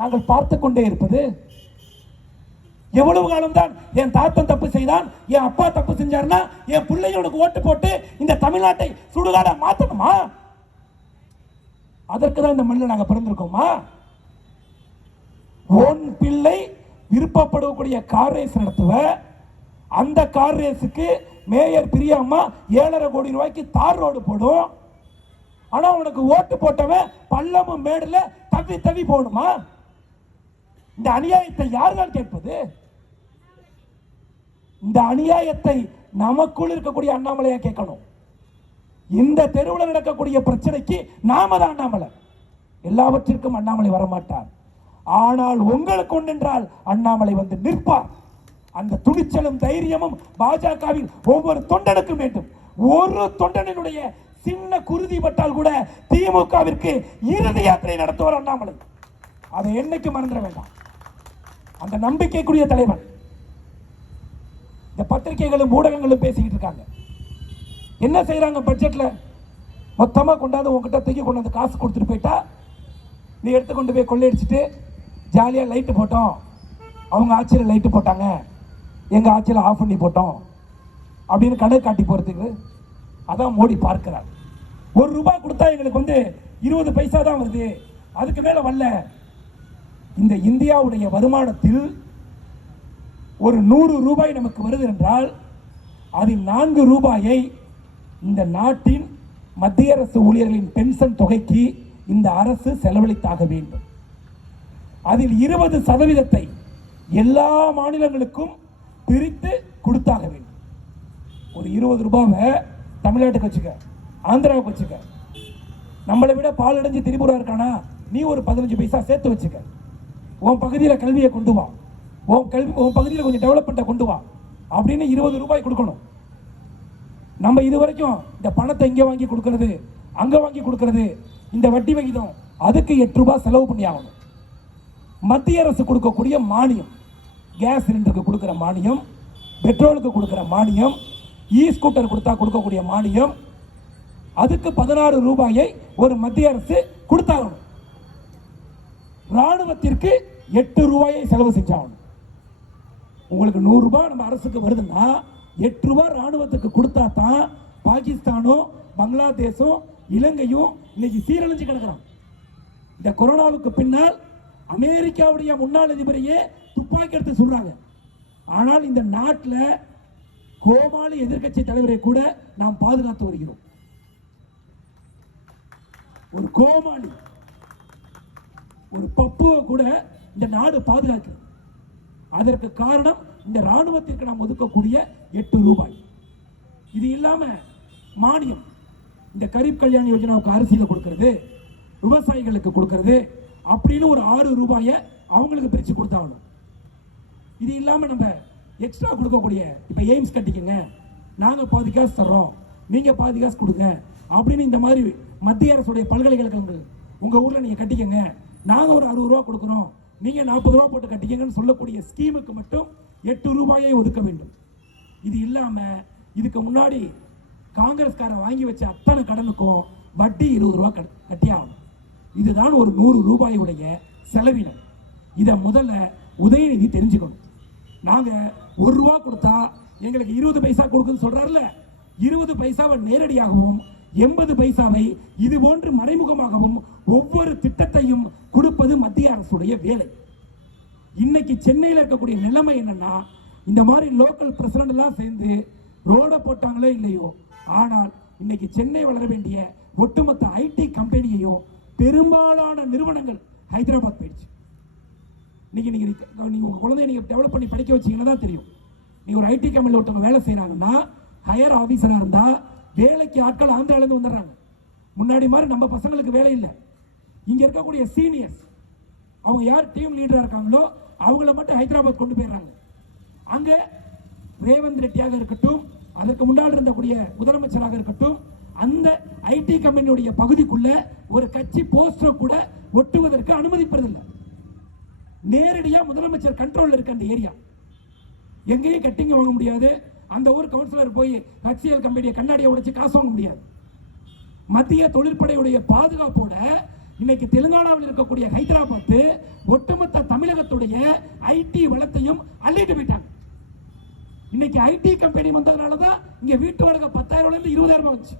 நாங்கள் பார்த்துக் கொண்டே இருப்பது? எவ்வளவு காலம் தான் என் தாத்தன் தப்பு செய்தான், என் அப்பா தப்பு செஞ்சார்னா என் பிள்ளைகளுக்கு ஓட்டு போட்டு இந்த தமிழ்நாட்டை சுடுகாட மாத்தணுமா? அதற்கு தான் இந்த மண்ணில் நாங்க பிறந்திருக்கோமா? உன் பிள்ளை விருப்பப்படக்கூடிய கார் ரேஸ் நடத்துவ, அந்த கார் ரேஸுக்கு மேயர் பிரியாமா 7.5 கோடி ரூபாய்க்கு தார் ரோடு போடும். ஆனா உனக்கு ஓட்டு போட்டவன் பள்ளமும் மேடுல தவி தவி போகணுமா? இந்த அநியாயத்தை யார்தான் கேட்பது? இந்த அநியாயத்தை நமக்குள் இருக்கக்கூடிய அண்ணாமலையா கேட்கணும். இந்த தெருவில் நடக்கக்கூடிய பிரச்சனைக்கு நாம தான் அண்ணாமலை. எல்லாவற்றிற்கும் அண்ணாமலை வரமாட்டார். ஆனால் உங்களுக்கு ஒன்றென்றால் அண்ணாமலை வந்து நிற்பார். அந்த துணிச்சலும் தைரியமும் பாஜகவின் ஒவ்வொரு தொண்டனுக்கும் வேண்டும். ஒரு தொண்டனுடைய சின்ன குருதி பட்டால் கூட திமுகவிற்கு இறுதி யாத்திரை நடத்துவார் அண்ணாமலை. அதை என்னைக்கு மறந்துட வேண்டாம். அந்த நம்பிக்கைக்குரிய தலைவன். இந்த பத்திரிகைகளும் ஊடகங்களும் பேசிக்கிட்டு இருக்காங்க. என்ன செய்யறாங்க? பட்ஜெட்ல மொத்தமா கொண்டாந்து உங்ககிட்ட தூக்கி கொண்டாந்து காசு கொடுத்துட்டு போயிட்டா நீ எடுத்து கொண்டு போய் கொள்ளையடிச்சிட்டு ஜாலியா லைட்டு போட்டோம், அவங்க ஆட்சியில் லைட்டு போட்டாங்க, எங்க ஆட்சியில் ஆஃப் பண்ணி போட்டோம் அப்படின்னு கடை காட்டி போறதுக்கு அதான் மோடி பார்க்கிறார். ₹1 கொடுத்தா எங்களுக்கு 20 பைசா தான் வருது, அதுக்கு மேல வரல. இந்த இந்தியாவுடைய வருமானத்தில் ஒரு ₹100 நமக்கு வருது என்றால் அதில் ₹4 இந்த நாட்டின் மத்திய அரசு ஊழியர்களின் பென்ஷன் தொகைக்கு இந்த அரசு செலவழித்தாக வேண்டும். அதில் 20% எல்லா மாநிலங்களுக்கும் பிரித்து கொடுத்தாக வேண்டும். ஒரு ₹20 தமிழ்நாட்டுக்கு வச்சுக்க, ஆந்திராவுக்கு வச்சுக்க. நம்மளை விட பால் அடைஞ்சு திரிபுரா இருக்கானா, நீ ஒரு 15 பைசா சேர்த்து வச்சுக்க. உன் பகுதியில் கல்வியை கொண்டு வா, உன் பகுதியில் கொஞ்சம் டெவலப்மெண்ட்டை கொண்டு வா அப்படின்னு ₹20 கொடுக்கணும். நம்ம இது வரைக்கும் இந்த பணத்தை இங்கே வாங்கி கொடுக்கறது, அங்கே வாங்கி கொடுக்கறது, இந்த வட்டி விகிதம், அதுக்கு ₹8 செலவு பண்ணி ஆகணும். மத்திய அரசு கொடுக்கக்கூடிய மானியம், கேஸ் சிலிண்டருக்கு கொடுக்குற மானியம், பெட்ரோலுக்கு கொடுக்குற மானியம், இ ஸ்கூட்டர் கொடுத்தா கொடுக்கக்கூடிய மானியம், அதுக்கு ₹16 ஒரு மத்திய அரசு கொடுத்தாகணும். ராணுவத்திற்கு ₹8 செலவு செஞ்சாகணும். உங்களுக்கு ₹100 நம்ம அரசுக்கு வருதுன்னா ₹8 ராணுவத்துக்கு கொடுத்தா தான் பாகிஸ்தானும் பங்களாதேஷும் இலங்கையும் இன்னைக்கு சீரழிஞ்சு கிடக்கிறான். இந்த கொரோனாவுக்கு பின்னால் அமெரிக்காவுடைய முன்னாள் அதிபரையே துப்பாக்கி எடுத்து சொல்றாங்க. ஆனால் இந்த நாட்டில் கோமாளி எதிர்க்கட்சி தலைவரை கூட நாம் பாதுகாத்து வருகிறோம். ஒரு கோமாளி, ஒரு பப்புவை கூட இந்த நாடு பாதுகாக்கிறது. அதற்கு காரணம் இந்த ராணுவத்திற்கு நாம் ஒதுக்கக்கூடிய ₹8. இது இல்லாம மானியம், இந்த கரீப் கல்யாண் யோஜனாவுக்கு அரிசியில கொடுக்கிறது, விவசாயிகளுக்கு கொடுக்கிறது அப்படின்னு ஒரு ₹6 அவங்களுக்கு பிரிச்சு கொடுத்தாகணும். இது இல்லாம நம்ம எக்ஸ்ட்ரா கொடுக்கக்கூடிய, இப்ப எய்ம்ஸ் கட்டிக்கங்க, நாங்க பாதி காசு தர்றோம், நீங்க பாதி காசு கொடுங்க அப்படின்னு இந்த மாதிரி மத்திய அரசுடைய பல்கலைக்கழகங்கள் உங்க ஊர்ல நீங்க கட்டிக்கங்க, நாங்க ஒரு ₹60 கொடுக்குறோம், நீங்க ₹40 போட்டு கட்டிக்கங்கன்னு சொல்லக்கூடிய ஸ்கீமுக்கு மட்டும் ₹8 ஒதுக்க வேண்டும். இது இல்லாம இதுக்கு முன்னாடி காங்கிரஸ்காரன் வாங்கி வச்ச அத்தனை கடனுக்கும் வட்டி ₹20 கட்டியாகணும். இதுதான் ஒரு ₹100 செலவினம். இதை முதல்ல உதயநிதி தெரிஞ்சுக்கணும். நாங்க ₹1 கொடுத்தா எங்களுக்கு 20 பைசா கொடுக்குன்னு சொல்றாருல, 20 பைசாவை நேரடியாகவும் 80 பைசாவை இது போன்று மறைமுகமாகவும் ஒவ்வொரு திட்டத்தையும் கொடுப்பது மத்திய அரசுடைய வேலை. இன்னைக்கு சென்னையில் இருக்கக்கூடிய நிலைமை என்னன்னா, இந்த மாதிரி லோக்கல் பிரசிடென்ட் எல்லாம் சேர்ந்து ரோட போட்டாங்களோ இல்லையோ, ஆனால் இன்னைக்கு சென்னை வளர வேண்டிய ஒட்டுமொத்த ஐடி கம்பெனியையும் பெரும்பாலான நிறுவனங்கள் ஹைதராபாத் போயிடுச்சு. நீங்க உங்க குழந்தைய நீங்க டெவலப் பண்ணி படிக்க வச்சீங்கன்னா தான் தெரியும். நீங்க ஒரு ஐடி கம்பெனியில் ஒருத்தவங்க வேலை செய்யறாங்கன்னா, ஹையர் ஆபீசரா இருந்தா வேலைக்கு ஆட்கள் ஆந்திரால இருந்து வந்துடுறாங்க. முன்னாடி மாதிரி நம்ம பசங்களுக்கு வேலை இல்லை. இங்க இருக்கக்கூடிய சீனியர்ஸ், அவங்க யார் டீம் லீடரா இருக்காங்களோ அவங்கள மட்டும் ஹைதராபாத் கொண்டு போயிடுறாங்க. அங்க ரேவந்த் ரெட்டியாக இருக்கட்டும், அதற்கு முன்னாடி இருந்தக்கூடிய முதலமைச்சராக இருக்கட்டும், அந்த ஐடி கம்பெனியுடைய பகுதிக்குள்ள ஒரு கட்சி போஸ்டர் கூட ஒட்டுவதற்கு அனுமதிப்பதில்லை. நேரடியா முதலமைச்சர் கண்ட்ரோல் இருக்கு அந்த ஏரியா. எங்கேயும் கட்டிங்க வாங்க முடியாது. அந்த ஊர் கவுன்சிலர் போய் ஹெச்சிஎல் கம்பெனியை கண்ணாடியை உடைச்சு காசு வாங்க முடியாது. மத்திய தொழிற்படையுடைய பாதுகாப்போட இன்னைக்கு தெலுங்கானாவில் இருக்கக்கூடிய ஹைதராபாத் ஒட்டுமொத்த தமிழகத்துடைய ஐடி வளத்தையும் அள்ளிட்டு போயிட்டாங்க. இன்னைக்கு ஐடி கம்பெனி வந்ததுனாலதான் இங்க வீட்டு வாடகை 10,000 இருந்து 20,000 வந்துச்சு.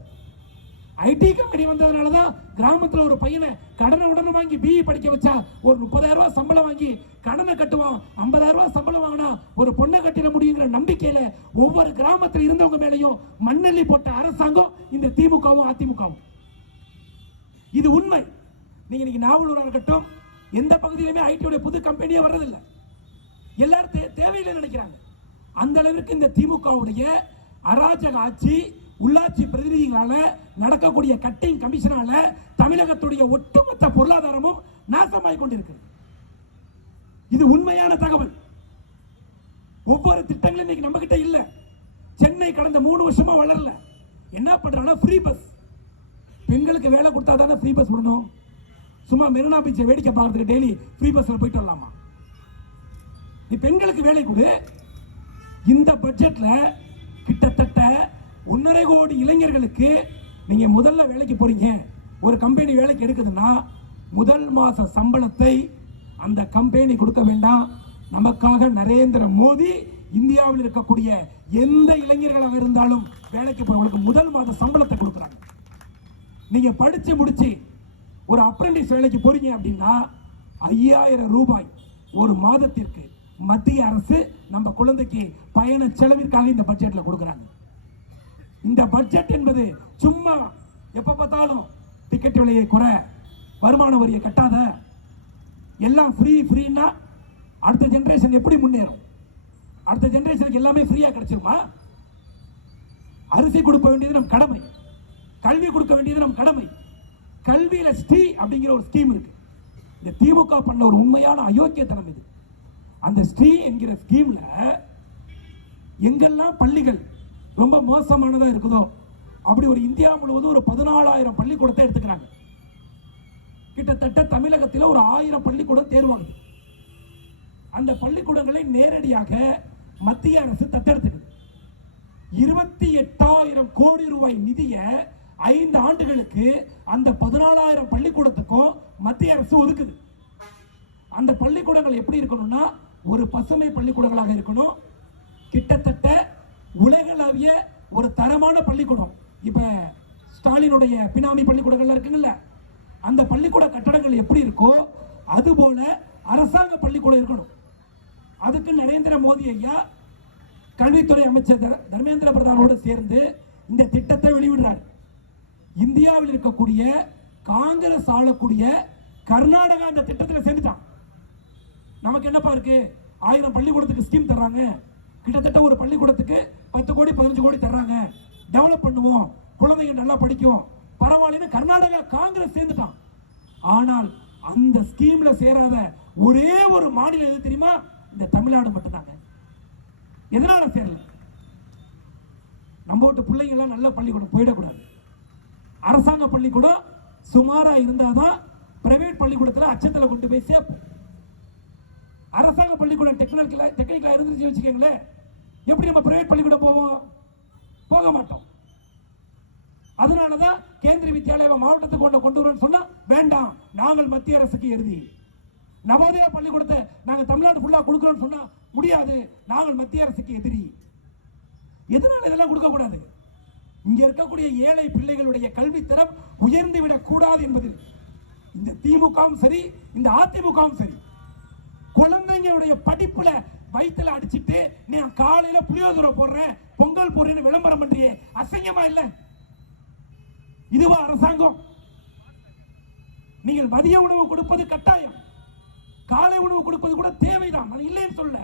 ஐடி கம்பெனி வந்ததுனாலதான் கிராமத்துல ஒரு பையனை கடனை உடனே வாங்கி பிஇ படிக்க வச்சா ஒரு 30,000 சம்பளம் வாங்கி கடனை கட்டுவான், 50,000 சம்பளம் வாங்கினா ஒரு பொண்ணை கட்டிட முடியுங்கிற நம்பிக்கையில ஒவ்வொரு கிராமத்தில் இருந்தவங்க மேலையும் மண்ணள்ளி போட்ட அரசாங்கம் இந்த திமுகவும் அதிமுகவும். இது உண்மை. நீங்க இன்னைக்கு நாவலூரா இருக்கட்டும், எந்த பகுதியிலுமே ஐடியோட புது கம்பெனியே வர்றதில்லை. எல்லாரும் தேவையில்லை நினைக்கிறாங்க. அந்த அளவிற்கு இந்த திமுகவுடைய அராஜக ஆட்சி, உள்ளாட்சி பிரதிநிதிகளால நடக்கக்கூடிய கட்டிங் கமிஷனால தமிழகத்துடைய ஒட்டுமொத்த பொருளாதாரமும் நாசமாய் கொண்டிருக்கிறது. இது உண்மையான தகவல். ஒவ்வொரு திட்டங்களும் இன்னைக்கு நம்ம கிட்ட இல்ல. சென்னை கடந்த 3 வருஷமா வளரல. என்ன பண்றாங்கன்னா ஃப்ரீ பஸ். பெண்களுக்கு வேலை கொடுத்தா தானே ஃப்ரீ பஸ் விடணும். சும்மா மெரினா பீச்சை வேடிக்கை பார்க்கறதுக்கு டெய்லி ஃப்ரீ பஸ்ல போயிட்டு வரலாமா? நீ பெண்களுக்கு வேலை கொடு. இந்த பட்ஜெட்ல கிட்டத்தட்ட 1.5 கோடி இளைஞர்களுக்கு நீங்க முதல்ல வேலைக்கு போறீங்க. ஒரு கம்பெனி வேலைக்கு எடுக்குதுன்னா முதல் மாச சம்பளத்தை அந்த கம்பெனி கொடுக்க வேண்டாம். நமக்காக நரேந்திர மோடி இந்தியாவில் இருக்கக்கூடிய எந்த இளைஞர்களாக இருந்தாலும் வேலைக்கு போய் முதல் மாத சம்பளத்தை கொடுக்குறாங்க. நீங்க படிச்சு முடிச்சு ஒரு அப்ரெண்டிஸ் வேலைக்கு போறீங்க அப்படின்னா 5000 ரூபாய் ஒரு மாதத்திற்கு மத்திய அரசு நம்ம குழந்தைக்கு பயண செலவிற்காக இந்த பட்ஜெட்ல கொடுக்குறாங்க. இந்த பட்ஜெட் என்பது சும்மா எப்ப பார்த்தாலும் டிக்கெட் விலையை குறை, வருமான வரியை கட்டாத, எல்லாம் ஃப்ரீன்னா அடுத்த ஜெனரேஷன் எப்படி முன்னேறும்? அடுத்த ஜெனரேஷனுக்கு எல்லாமே ஃப்ரீயா கிடைச்சிருமா? அரிசி கொடுக்க வேண்டியது நம் கடமை, கல்வி கொடுக்க வேண்டியது நம் கடமை. கல்வியில ஸ்ரீ அப்படிங்கிற ஒரு ஸ்கீம் இருக்கு. இந்த திமுக பண்ண ஒரு உண்மையான அயோக்கியத்தனம் இது. அந்த ஸ்ரீ என்கிற ஸ்கீம்ல எங்கெல்லாம் பள்ளிகள் ரொம்ப மோசமானதா இருக்குதோ அப்படி ஒரு இந்தியா முழுவதும் ஒரு 14,000 பள்ளிக்கூடத்தை எடுத்துக்கிறாங்க. கிட்டத்தட்ட தமிழகத்தில் ஒரு 1000 பள்ளிக்கூடம் தேர்வாகுது. அந்த பள்ளிக்கூடங்களை நேரடியாக மத்திய அரசு தத்தெடுத்துக்குது. 28,000 கோடி ரூபாய் நிதியை 5 ஆண்டுகளுக்கு அந்த 14,000 பள்ளிக்கூடத்துக்கும் மத்திய அரசு ஒதுக்குது. அந்த பள்ளிக்கூடங்கள் எப்படி இருக்கணும்னா ஒரு பசுமை பள்ளிக்கூடங்களாக இருக்கணும். கிட்டத்தட்ட உலகளவிய ஒரு தரமான பள்ளிக்கூடம். இப்ப ஸ்டாலினுடைய பினாமி பள்ளிக்கூடங்கள்ல இருக்குங்கல்ல, அந்த பள்ளிக்கூட கட்டடங்கள் எப்படி இருக்கோ அதுபோல அரசாங்க பள்ளிக்கூடம் இருக்கணும். அதுக்கு நரேந்திர மோடி ஐயா கல்வித்துறை அமைச்சர் தர்மேந்திர பிரதானோடு சேர்ந்து இந்த திட்டத்தை வெளியிடுறார். இந்தியாவில் இருக்கக்கூடிய காங்கிரஸ் ஆளக்கூடிய கர்நாடகா அந்த திட்டத்தில் சேர்ந்துட்டான். நமக்கு என்னப்பா இருக்கு? 1000 பள்ளிக்கூடத்துக்கு ஸ்கீம் தர்றாங்க, கிட்டத்தட்ட ஒரு பள்ளிக்கூடத்துக்கு 10 கோடி 15 கோடி தர்றாங்க, டெவலப் பண்ணுவோம், குழந்தைங்க நல்லா படிக்கும், பரவாயில்லைன்னு கர்நாடகா காங்கிரஸ் சேர்ந்துட்டான். ஆனால் அந்த ஸ்கீம்ல சேராத ஒரே ஒரு மாநிலம் எது தெரியுமா? இந்த தமிழ்நாடு மட்டும்தாங்க. எதனால சேரல? நம்ம வீட்டு பிள்ளைங்க எல்லாம் நல்ல பள்ளிக்கூடம் போயிடக்கூடாது. அரசாங்க பள்ளிக்கூடம் சுமாரா இருந்தாதான் பிரைவேட் பள்ளிக்கூடத்தில் அச்சத்தில் கொண்டு போய் சேர்ப்போம். அரசாங்க பள்ளிக்கூடம் டெக்னிக்கலா இருந்துச்சு வச்சுக்கோங்களேன், எப்படி நம்ம பிரைவேட் பள்ளிக்கூடம் போவோம்? போக மாட்டோம். அதனாலதான் கேந்திரிய வித்யாலயா மாவட்டத்துக்கு கொண்டு வரணும்னு சொன்னா வேண்டாம், நாங்கள் மத்திய அரசுக்கு எழுதி. நவோதயா பள்ளிக்கூடத்தை நாங்கள் தமிழ்நாடு ஃபுல்லா கொடுக்கிறோம்னு சொன்னா முடியாது, நாங்கள் மத்திய அரசுக்கு எதிரி. எதனால இதெல்லாம் கொடுக்க கூடாது? இங்க இருக்கக்கூடிய ஏழை பிள்ளைகளுடைய கல்வி தரம் உயர்ந்து விடக் கூடாது என்பதில் இந்த திமுகவும் சரி இந்த அதிமுகவும் சரி. குழந்தைங்களுடைய படிப்புல வயிற்றுல அடிச்சிட்டு நீ காலையில புளியோதரை போடுறேன் பொங்கல் போடுறேன்னு விளம்பரம் பண்றியே, அசிங்கமா இல்ல? இதுவா அரசாங்கம்? நீங்கள் மதிய உணவு கொடுப்பது கட்டாயம், காலை உணவு கொடுப்பது கூட தேவைதான், நான் இல்லைன்னு சொல்ல.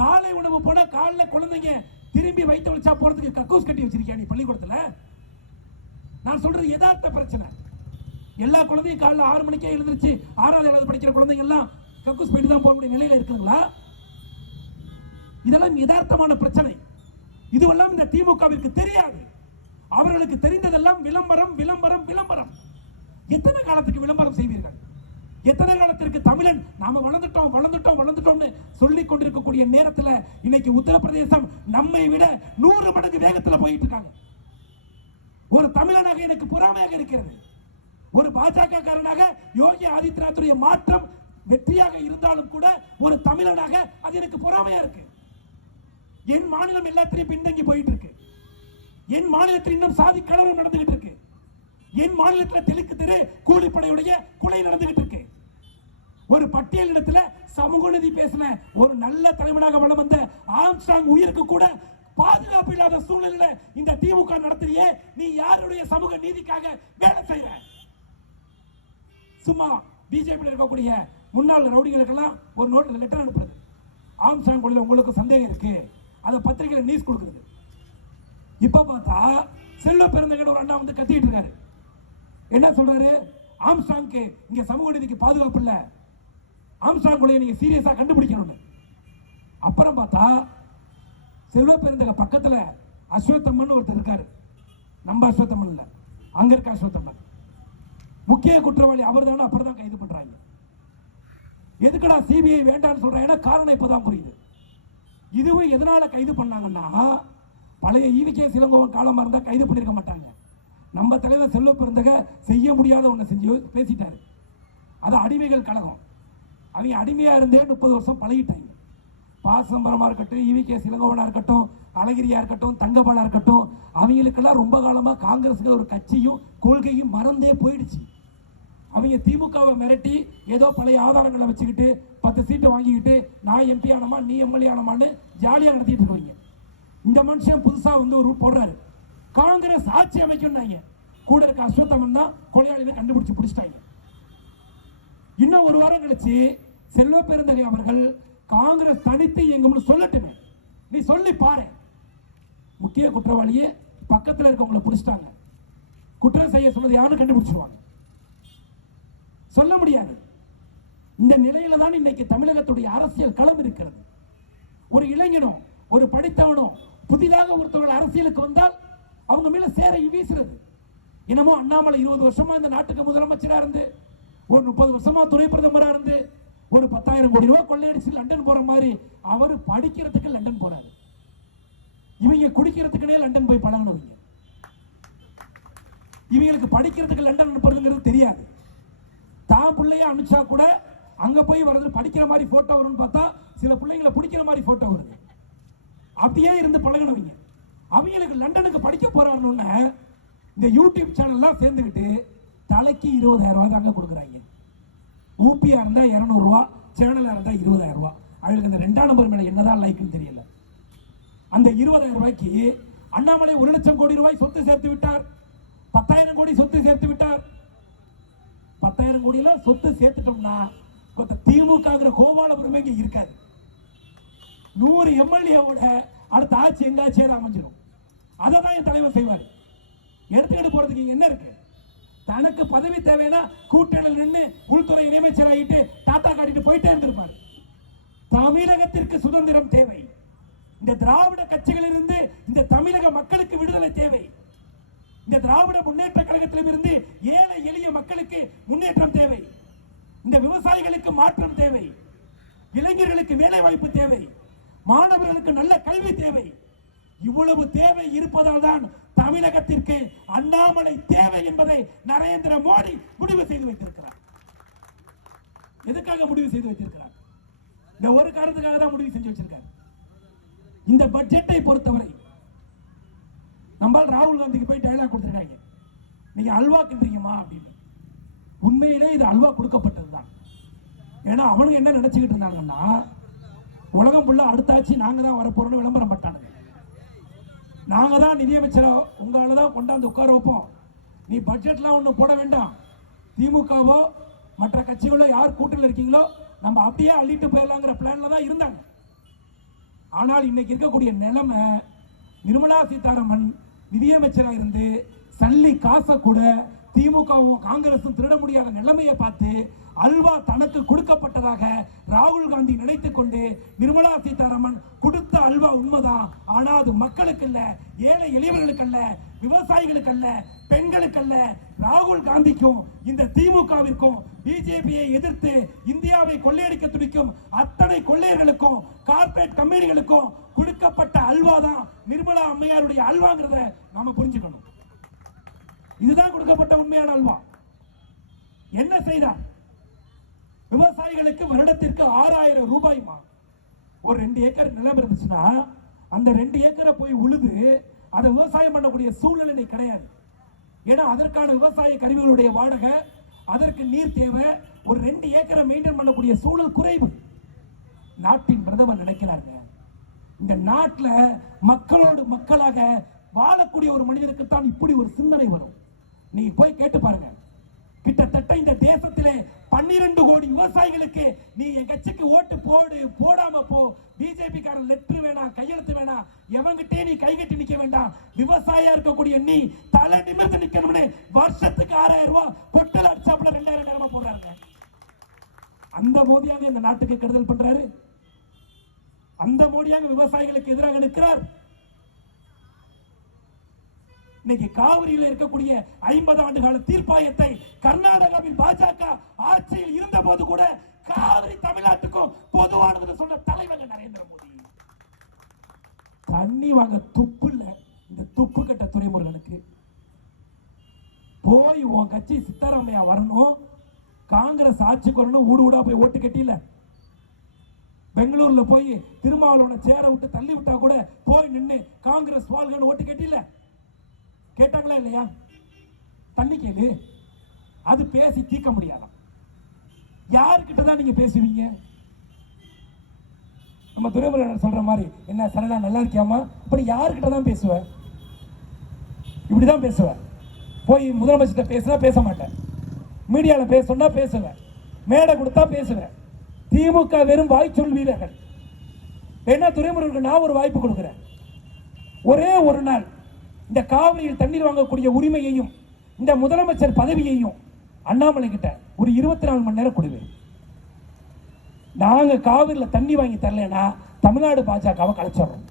காலை உணவு போட காலைல குழந்தைங்க திரும்பி வயிற்று வச்சா போறதுக்கு கக்கூஸ் கட்டி வச்சிருக்கியா நீ பள்ளிக்கூடத்துல? நான் சொல்றது யதார்த்த பிரச்சனை. எல்லா குழந்தையும் காலைல 6 மணிக்கே எழுந்திருச்சு 6வது 7வது படிக்கிற குழந்தைங்க எல்லாம் கக்கூஸ் போயிட்டு தான் போகக்கூடிய நிலையில இருக்குங்களா? இதெல்லாம் யதார்த்தமான பிரச்சனை. இதுவெல்லாம் இந்த திமுகவிற்கு தெரியாது. அவர்களுக்கு தெரிந்ததெல்லாம் விளம்பரம் விளம்பரம் விளம்பரம். எத்தனை காலத்துக்கு விளம்பரம் செய்வீர்கள்? எத்தனை காலத்திற்கு தமிழன் நாம வளர்ந்துட்டோம் வளர்ந்துட்டோம் வளர்ந்துட்டோம்னு சொல்லிக் கொண்டிருக்கக்கூடிய நேரத்தில் இன்னைக்கு உத்தரப்பிரதேசம் நம்மை விட 100 மடங்கு வேகத்தில் போயிட்டு இருக்காங்க. ஒரு தமிழனாக எனக்கு பொறாமையாக இருக்கிறது. ஒரு பாஜக காரனாக யோகி ஆதித்யநாத்துடைய மாற்றம் வெற்றியாக இருந்தாலும் கூட ஒரு தமிழனாக அது எனக்கு பொறாமையா இருக்கு. என் மாநிலம் எல்லாத்திலையும் பின்தங்கி போயிட்டு இருக்கு. என் மாநிலத்தில் இன்னும் சாதி கலவரம் நடந்துகிட்டு இருக்கு. என் மாநிலத்தில் தெலுங்கு தெரு கூலிப்படையுடைய கொலை நடந்துகிட்டு இருக்கு. ஒரு பட்டியலிடத்துல சமூக நீதி பேசின ஒரு நல்ல தலைவனாக வளம் வந்த ஆம்ஸ்ட்ராங் உயிருக்கு கூட பாதுகாப்பு இல்லாத சூழ்நிலையில இந்த திமுக நடத்துறியே, நீ யாருடைய சமூக நீதிக்காக வேலை செய்யற? சும்மா பிஜேபி இருக்கக்கூடிய முன்னாள் ரவுடிகளுக்கெல்லாம் ஒரு நோட் லெட்டர் அனுப்புறது, ஆம்ஸ்ட்ராங் கொலையில உங்களுக்கு சந்தேகம் இருக்கு, அதை பத்திரிகையில நியூஸ் கொடுக்குறது. இப்ப பார்த்தா செல்வ பெருந்தகை ஒரு அண்ணா வந்து கத்திட்டு இருக்காரு. என்ன சொல்றாரு? ஆம்ஸ்ட்ராங்க்கு இங்க சமூக நீதிக்கு பாதுகாப்பு இல்ல, ஆம்ஸ்ட்ராங் கொலையை நீங்க சீரியஸா கண்டுபிடிக்கணும். அப்புறம் பார்த்தா செல்வ பெருந்தகை பக்கத்துல அஸ்வத்தம்மன் ஒருத்தர் இருக்காரு. நம்ம அஸ்வத்தம்மன் இல்ல, அங்க இருக்க அஸ்வத்தம்மன். முக்கிய குற்றவாளி அவர் தானே, அப்புறம் தான் கைது பண்றாங்க. எதுக்குடா சிபிஐ வேண்டாம்னு சொல்றாங்கன்னா காரணம் இப்பதான் புரியுது. இதுவும் எதனால கைது பண்ணாங்கன்னா, பழைய ஈவிகே இளங்கோவன் காலமா இருந்தா கைது பண்ணிருக்க மாட்டாங்க. நம்ம தலைவர் செல்வ பெருந்தகை செய்ய முடியாத ஒண்ணு செஞ்சு பேசிட்டாரு. அது அடிமைகள் கழகம். அவங்க அடிமையா இருந்தே 30 வருஷம் பழகிட்டாங்க. பாசம்பரமா இருக்கட்டும், ஈவிகே இளங்கோவனா இருக்கட்டும், அழகிரியா இருக்கட்டும், தங்கபாலா இருக்கட்டும், அவங்களுக்கெல்லாம் ரொம்ப காலமா காங்கிரஸுக்கு ஒரு கட்சியும் கொள்கையும் மறந்தே போயிடுச்சு. அவங்க திமுகவை மிரட்டி ஏதோ பழைய ஆதாரங்களை வச்சுக்கிட்டு 10 சீட்டை வாங்கிக்கிட்டு நான் எம்பி ஆனமா நீ எம்எல்ஏ ஆனமான்னு ஜாலியா நடத்திட்டு இருக்கீங்க. இந்த மனுஷன் புதுசா வந்து ஒரு போடுறாரு, காங்கிரஸ் ஆட்சி அமைக்கும். கூட இருக்க அஸ்வத்தமன் தான் கொலையாளிகளை கண்டுபிடிச்சு பிடிச்சிட்டாங்க. இன்னும் ஒரு வாரம் கழிச்சு செல்வ பெருந்தகை அவர்கள் காங்கிரஸ் தனித்து எங்க சொல்லட்டுமே, நீ சொல்லி பாரு. முக்கிய குற்றவாளியே பக்கத்தில் இருக்கவங்களை பிடிச்சிட்டாங்க. குற்றம் செய்ய சொன்னது யாரும் கண்டுபிடிச்சிருவாங்க. சொல்ல முடியாது. இந்த நிலையில தான் இன்னைக்கு தமிழகத்துடைய அரசியல் களம் இருக்கிறது. ஒரு இளைஞனும் ஒரு படித்தவனும் புதிதாக ஒருத்தவர்கள் அரசியலுக்கு வந்தால் அவங்க மேல சேரை வீசுறது. என்னமோ அண்ணாமலை 20 வருஷமா இந்த நாட்டுக்கு முதலமைச்சரா இருந்து, ஒரு 30 வருஷமா துணை பிரதமரா இருந்து, ஒரு 10,000 கோடி ரூபாய் கொள்ளையடிச்சு லண்டன் போற மாதிரி அவர் படிக்கிறதுக்கு லண்டன் போறாரு. இவங்க குடிக்கிறதுக்குனே லண்டன் போய் பழகினவங்க. இவங்களுக்கு படிக்கிறதுக்கு லண்டன் அனுப்புறதுங்கிறது தெரியாது. தான் பிள்ளைய அனுப்பிச்சா கூட அங்க போய் வர்றது படிக்கிற மாதிரி போட்டோ வரும்னு பார்த்தா சில பிள்ளைங்களை பிடிக்கிற மாதிரி போட்டோ வருது. அப்படியே இருந்து பழகினவங்க. அவங்களுக்கு லண்டனுக்கு படிக்க போறாருன்னு இந்த யூடியூப் சேனல்லாம் சேர்ந்துக்கிட்டு தலைக்கு 20,000 ரூபாய் தாங்க கொடுக்குறாங்க. ஊபியா இருந்தா 200 ரூபாய், சேனலா இருந்தா 20,000 ரூபாய். அவங்களுக்கு இந்த 2ஆம் நம்பர் மேல என்னதான் லைக்குன்னு தெரியல. அந்த 20,000 ரூபாய்க்கு அண்ணாமலை 1 லட்சம் கோடி ரூபாய் சொத்து சேர்த்து விட்டார். 10,000 கோடி சொத்து சேர்த்து விட்டார். 10,000 கோடியில சொத்து சேர்த்துட்டோம்னா திமுக கோபாலபுரமே இங்க இருக்காது. 100 எம்எல்ஏவோட அடுத்த ஆட்சி எங்க ஆட்சியாக அமைஞ்சிடும். அதை தான் என் தலைவர் செய்வார். எடுத்துக்கிட்டு போறதுக்கு என்ன இருக்கு? தனக்கு பதவி தேவைன்னா கூட்டணியில் நின்று உள்துறை இணையமைச்சர் ஆகிட்டு டாட்டா காட்டிட்டு போயிட்டே இருந்திருப்பார். தமிழகத்திற்கு சுதந்திரம் தேவை. இந்த திராவிட கட்சிகளிலிருந்து இந்த தமிழக மக்களுக்கு விடுதலை தேவை. இந்த திராவிட முன்னேற்ற கழகத்திலும் இருந்து ஏழை எளிய மக்களுக்கு முன்னேற்றம் தேவை. இந்த விவசாயிகளுக்கு மாற்றம் தேவை. இளைஞர்களுக்கு வேலை வாய்ப்பு தேவை. மாணவர்களுக்கு நல்ல கல்வி தேவை. இவ்வளவு தேவை இருப்பதால் தான் தமிழகத்திற்கு அண்ணாமலை தேவை என்பதை நரேந்திர மோடி முடிவு செய்து வைத்திருக்கிறார். எதுக்காக முடிவு செய்து வைத்திருக்கிறார்? இந்த ஒரு காரணத்துக்காக தான் முடிவு செஞ்சு வச்சிருக்கார். இந்த பட்ஜெட்டை பொறுத்தவரை நம்ம ராகுல் காந்திக்கு போய் டயலாக் கொடுத்திருக்காங்க, நீங்க அல்வா கிண்டுறீங்கம்மா அப்படின்னு. உண்மையிலே இது அல்வா கொடுக்கப்பட்டதுதான். ஏன்னா அவனுங்க என்ன நினைச்சுக்கிட்டு இருந்தாங்கன்னா, உலகம் ஃபுல்லா அடுத்த ஆட்சி நாங்க தான் வரப்போறோம்னு விளம்பரம் பட்டானுங்க. நாங்க தான் நிதியமைச்சரை உங்களால தான் கொண்டாந்து உட்கார வைப்போம், நீ பட்ஜெட்லாம் ஒன்றும் போட வேண்டாம், திமுகவோ மற்ற கட்சிகளோ யார் கூட்டணியில் இருக்கீங்களோ நம்ம அப்படியே அள்ளிட்டு போயிடலாங்கிற பிளான்ல தான் இருந்தாங்க. ஆனால் இன்னைக்கு இருக்கக்கூடிய நிலைமை, நிர்மலா சீதாராமன் நிதியமைச்சராக இருந்து சல்லி காசை கூட திமுகவும் காங்கிரசும் திருட முடியாத நிலைமையை பார்த்து அல்வா தனக்கு கொடுக்கப்பட்டதாக ராகுல் காந்தி நினைத்துக் கொண்டு, நிர்மலா சீதாராமன் கொடுத்த அல்வா உண்மைதான், ஆனா அது மக்களுக்கு அல்ல, ஏழை எளியவர்களுக்கு அல்ல, விவசாயிகளுக்கு அல்ல, பெண்களுக்கு அல்ல, ராகுல் காந்திக்கும் இந்த திமுகவிற்கும் பிஜேபியை எதிர்த்து இந்தியாவை கொள்ளையடிக்க துடிக்கும் அத்தனை கொள்ளையர்களுக்கும் கார்ப்பரேட் கம்பெனிகளுக்கும் கொடுக்கப்பட்ட அல்வா தான் நிர்மலா அம்மையாருடைய அல்வாங்கிறத நாம புரிஞ்சுக்கணும். இதுதான் கொடுக்கப்பட்ட உண்மையான அல்வா. என்ன செய்தார்? விவசாயிகளுக்கு வருடத்திற்கு 6,000 ரூபாய்மா. ஒரு 2 ஏக்கர் நிலம் இருந்துச்சுன்னா அந்த 2 ஏக்கரை போய் உழுது அதை விவசாயம் பண்ணக்கூடிய சூழ்நிலை கிடையாது. ஏன்னா அதற்கான விவசாய கருவிகளுடைய வாடகை, அதற்கு நீர் தேவை, ஒரு 2 ஏக்கரை மெயின்டைன் பண்ணக்கூடிய சூழல் குறைவு. நாட்டின் பிரதமர் நினைக்கிறாங்க, இந்த நாட்டில் மக்களோடு மக்களாக வாழக்கூடிய ஒரு மனிதனுக்கு தான் இப்படி ஒரு சிந்தனை வரும். நீங்க போய் கேட்டு பாருங்க. கிட்டத்தட்ட இந்த தேசத்திலே 12 கோடி விவசாயிகளுக்கு நீ என் கட்சிக்கு ஓட்டு போடு, போடாம போ, பிஜேபி காரன் லெட்டர் வேணாம், கையெழுத்து வேணாம், எவங்கிட்டே நீ கைகட்டி நிக்க வேண்டாம், விவசாயியா இருக்கக்கூடிய நீ தலை நிமிர்ந்து நிக்கணும்னு வருஷத்துக்கு 6,000 ரூபாய் பொட்டல் அடிச்சாப்புல 2,000 போடுறாங்க. அந்த மோதியாக இந்த நாட்டுக்கு கெடுதல் பண்றாரு. அந்த மோடியாக விவசாயிகளுக்கு எதிராக நிற்கிறார். இன்னைக்கு காவிரியில் இருக்கக்கூடிய 50 ஆண்டு கால தீர்ப்பாயத்தை கர்நாடகாவில் பாஜக ஆட்சியில் இருந்த போது கூட காவிரி தமிழ்நாட்டுக்கும் பொதுவானது சொன்ன தலைவர் நரேந்திர மோடி. தண்ணி வாங்க துப்பு இல்ல இந்த துப்பு கட்ட துரைமுருகனுக்கு. போய் உன் கட்சி சித்தராமையா வரணும், காங்கிரஸ் ஆட்சிக்கு வரணும், ஊடு ஊடா போய் ஓட்டு கட்டில. பெங்களூர்ல போய் திருமாவளவனை சேர விட்டு தள்ளி விட்டா கூட போய் நின்று காங்கிரஸ் வாழ்கன்னு ஓட்டு கட்டில. கேட்டாங்களா இல்லையா? தண்ணி கேளு, அது பேசி தீர்க்க முடியாது. யாருக்கிட்ட தான் நீங்க பேசுவீங்க? நம்ம துரைமுருகன் சொல்ற மாதிரி, என்ன சரளா நல்லா இருக்கியாமா, அப்படி யாருக்கிட்ட தான் பேசுவ? இப்படிதான் பேசுவ. போய் முதலமைச்சர்கிட்ட பேசுனா பேச மாட்டேன், மீடியாவில் பேசணும்னா பேசுவேன், மேடை கொடுத்தா பேசுவேன். திமுக வெறும் வாய்ச்சொல் வீரர்கள். என்ன துரைமுருகனுக்கு நான் ஒரு வாய்ப்பு கொடுக்கிறேன். ஒரே ஒரு நாள் இந்த காவிரியில் தண்ணீர் வாங்கக்கூடிய உரிமையையும் இந்த முதலமைச்சர் பதவியையும் அண்ணாமலை கிட்ட ஒரு 24 மணி நேரம் கொடுவேன். நாங்க காவிரியில் தண்ணி வாங்கி தரலன்னா தமிழ்நாடு பாஜகவை கலைச்சிடுறோம்.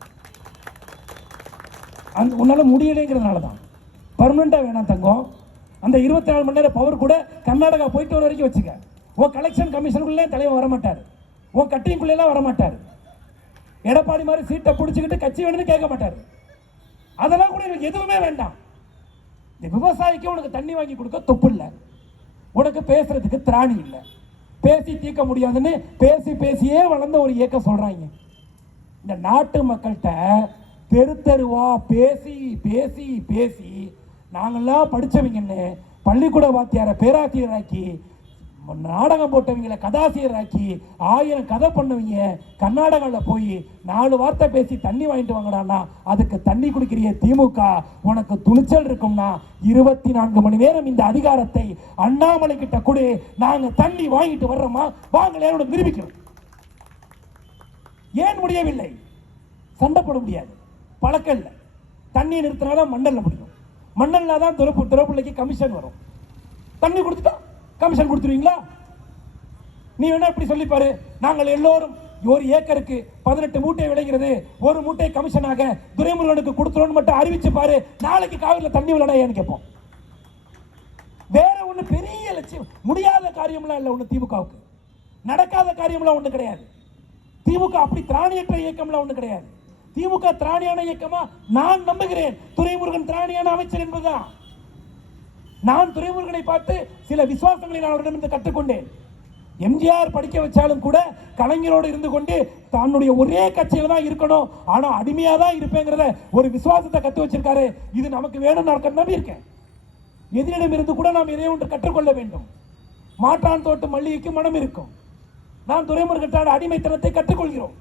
அந்த உன்னால முடியலைங்கிறதுனால தான் பர்மனண்டா வேணாம் தங்கம். அந்த 24 மணி நேரம் பவர் கூட கர்நாடகா போயிட்டு வர வரைக்கும் வச்சுக்க. உன் கலெக்ஷன் கமிஷனுக்குள்ளே தலைவர் வரமாட்டார், உன் கட்டிங்குள்ளே வரமாட்டார். எடப்பாடி மாதிரி சீட்டை பிடிச்சிக்கிட்டு கட்சி வேணும்னு கேட்க மாட்டார். அதெல்லாம் கூட எனக்கு எதுவுமே வேண்டாம். இந்த விவசாயிக்கு உனக்கு தண்ணி வாங்கி கொடுக்க தொப்பு இல்லை, உனக்கு பேசுறதுக்கு திராணி இல்லை, பேசி தீர்க்க முடியாதுன்னு பேசி பேசியே வளர்ந்த ஒரு இயக்கம் சொல்றாங்க. இந்த நாட்டு மக்கள்கிட்ட தெரு தெருவா பேசி பேசி பேசி நாங்கெல்லாம் படித்தவங்கன்னு பள்ளிக்கூட வாத்தியாரை பேராசிரியராக்கி, நாடகம் போட்டவங்களை கதாசிரியராக்கி 1000 கதை பண்ணவங்க கர்நாடகாவில் போய் 4 வார்த்தை பேசி தண்ணி வாங்கிட்டு வாங்கடான்னா அதுக்கு தண்ணி குடிக்கிறிய திமுக. உனக்கு துணிச்சல் இருக்கும்னா 24 மணி நேரம் இந்த அதிகாரத்தை அண்ணாமலை கிட்ட கொடு, நாங்க தண்ணி வாங்கிட்டு வர்றோமா வாங்கல நிரூபிக்கணும். ஏன் முடியவில்லை? சண்டை போட முடியாது, பழக்கம் இல்லை. தண்ணி நிறுத்தினாதான் மண்ணல்ல முடியும், மண்ணல்ல தான் துறப்பிள்ளைக்கு கமிஷன் வரும். தண்ணி கொடுத்துட்டா கமிஷன் கொடுத்துருவீங்களா? நீ வேணா இப்படி சொல்லிப்பாரு, நாங்கள் எல்லோரும் ஒரு ஏக்கருக்கு 18 மூட்டை விளைகிறது, ஒரு மூட்டை கமிஷனாக துரைமுருகனுக்கு கொடுத்துருவோம் மட்டும் அறிவிச்சு பாரு, நாளைக்கு காவிரியில் தண்ணி விளையாடையான்னு கேட்போம். வேற ஒண்ணு பெரிய லட்சியம் முடியாத காரியம்லாம் இல்லை ஒண்ணு. திமுகவுக்கு நடக்காத காரியம்லாம் ஒண்ணு கிடையாது. திமுக அப்படி திராணியற்ற இயக்கம்லாம் ஒண்ணு கிடையாது. திமுக திராணியான இயக்கமா நான் நம்புகிறேன். துரைமுருகன் திராணியான அமைச்சர் என்பதுதான். நான் துரைமுருகனை பார்த்து சில விசுவாசங்களை நான் அவரிடமிருந்து கற்றுக்கொண்டேன். எம்ஜிஆர் படிக்க வச்சாலும் கூட கலைஞரோடு இருந்து கொண்டு தன்னுடைய ஒரே கட்சியில தான் இருக்கணும், ஆனா அடிமையா தான் இருப்பேங்கிறத ஒரு விசுவாசத்தை கத்து வச்சிருக்காரு. இது நமக்கு வேணும், நான் நம்பி இருக்கேன். எதிரிடம் இருந்து கூட நாம் எதையோ ஒன்று கற்றுக்கொள்ள வேண்டும். மாட்டான் தோட்டு மல்லிகைக்கு மனம் இருக்கும். நாம் துரைமுருகன் அடிமைத்தனத்தை கற்றுக்கொள்கிறோம்.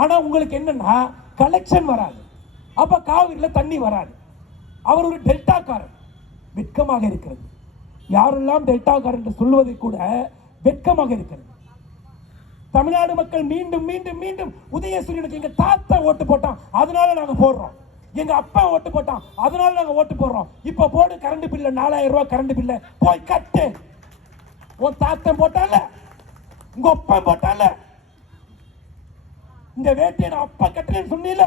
ஆனா உங்களுக்கு என்னன்னா கலெக்ஷன் வராது, அப்ப காவிரியில் தண்ணி வராது. அவர் ஒரு டெல்டாக்காரன், வெட்கமாக இருக்கிறது. யாரெல்லாம் டெல்டாக்காரன் என்று சொல்வதை கூட வெட்கமாக இருக்கிறது. தமிழ்நாடு மக்கள் மீண்டும் மீண்டும் மீண்டும் உதயசூரியனுக்கு எங்க தாத்தா ஓட்டு போட்டான் அதனால நாங்க போடுறோம், எங்க அப்பா ஓட்டு போட்டான் அதனால நாங்க ஓட்டு போடுறோம். இப்ப போடு கரண்ட் பில்ல 4000 ரூபாய் கரண்ட் பில்ல போய் கட்டு. உன் தாத்தன் போட்டால, உங்க அப்பா போட்டால, இந்த வேட்டியை நான் அப்பா கட்டுறேன்னு சொன்னீல,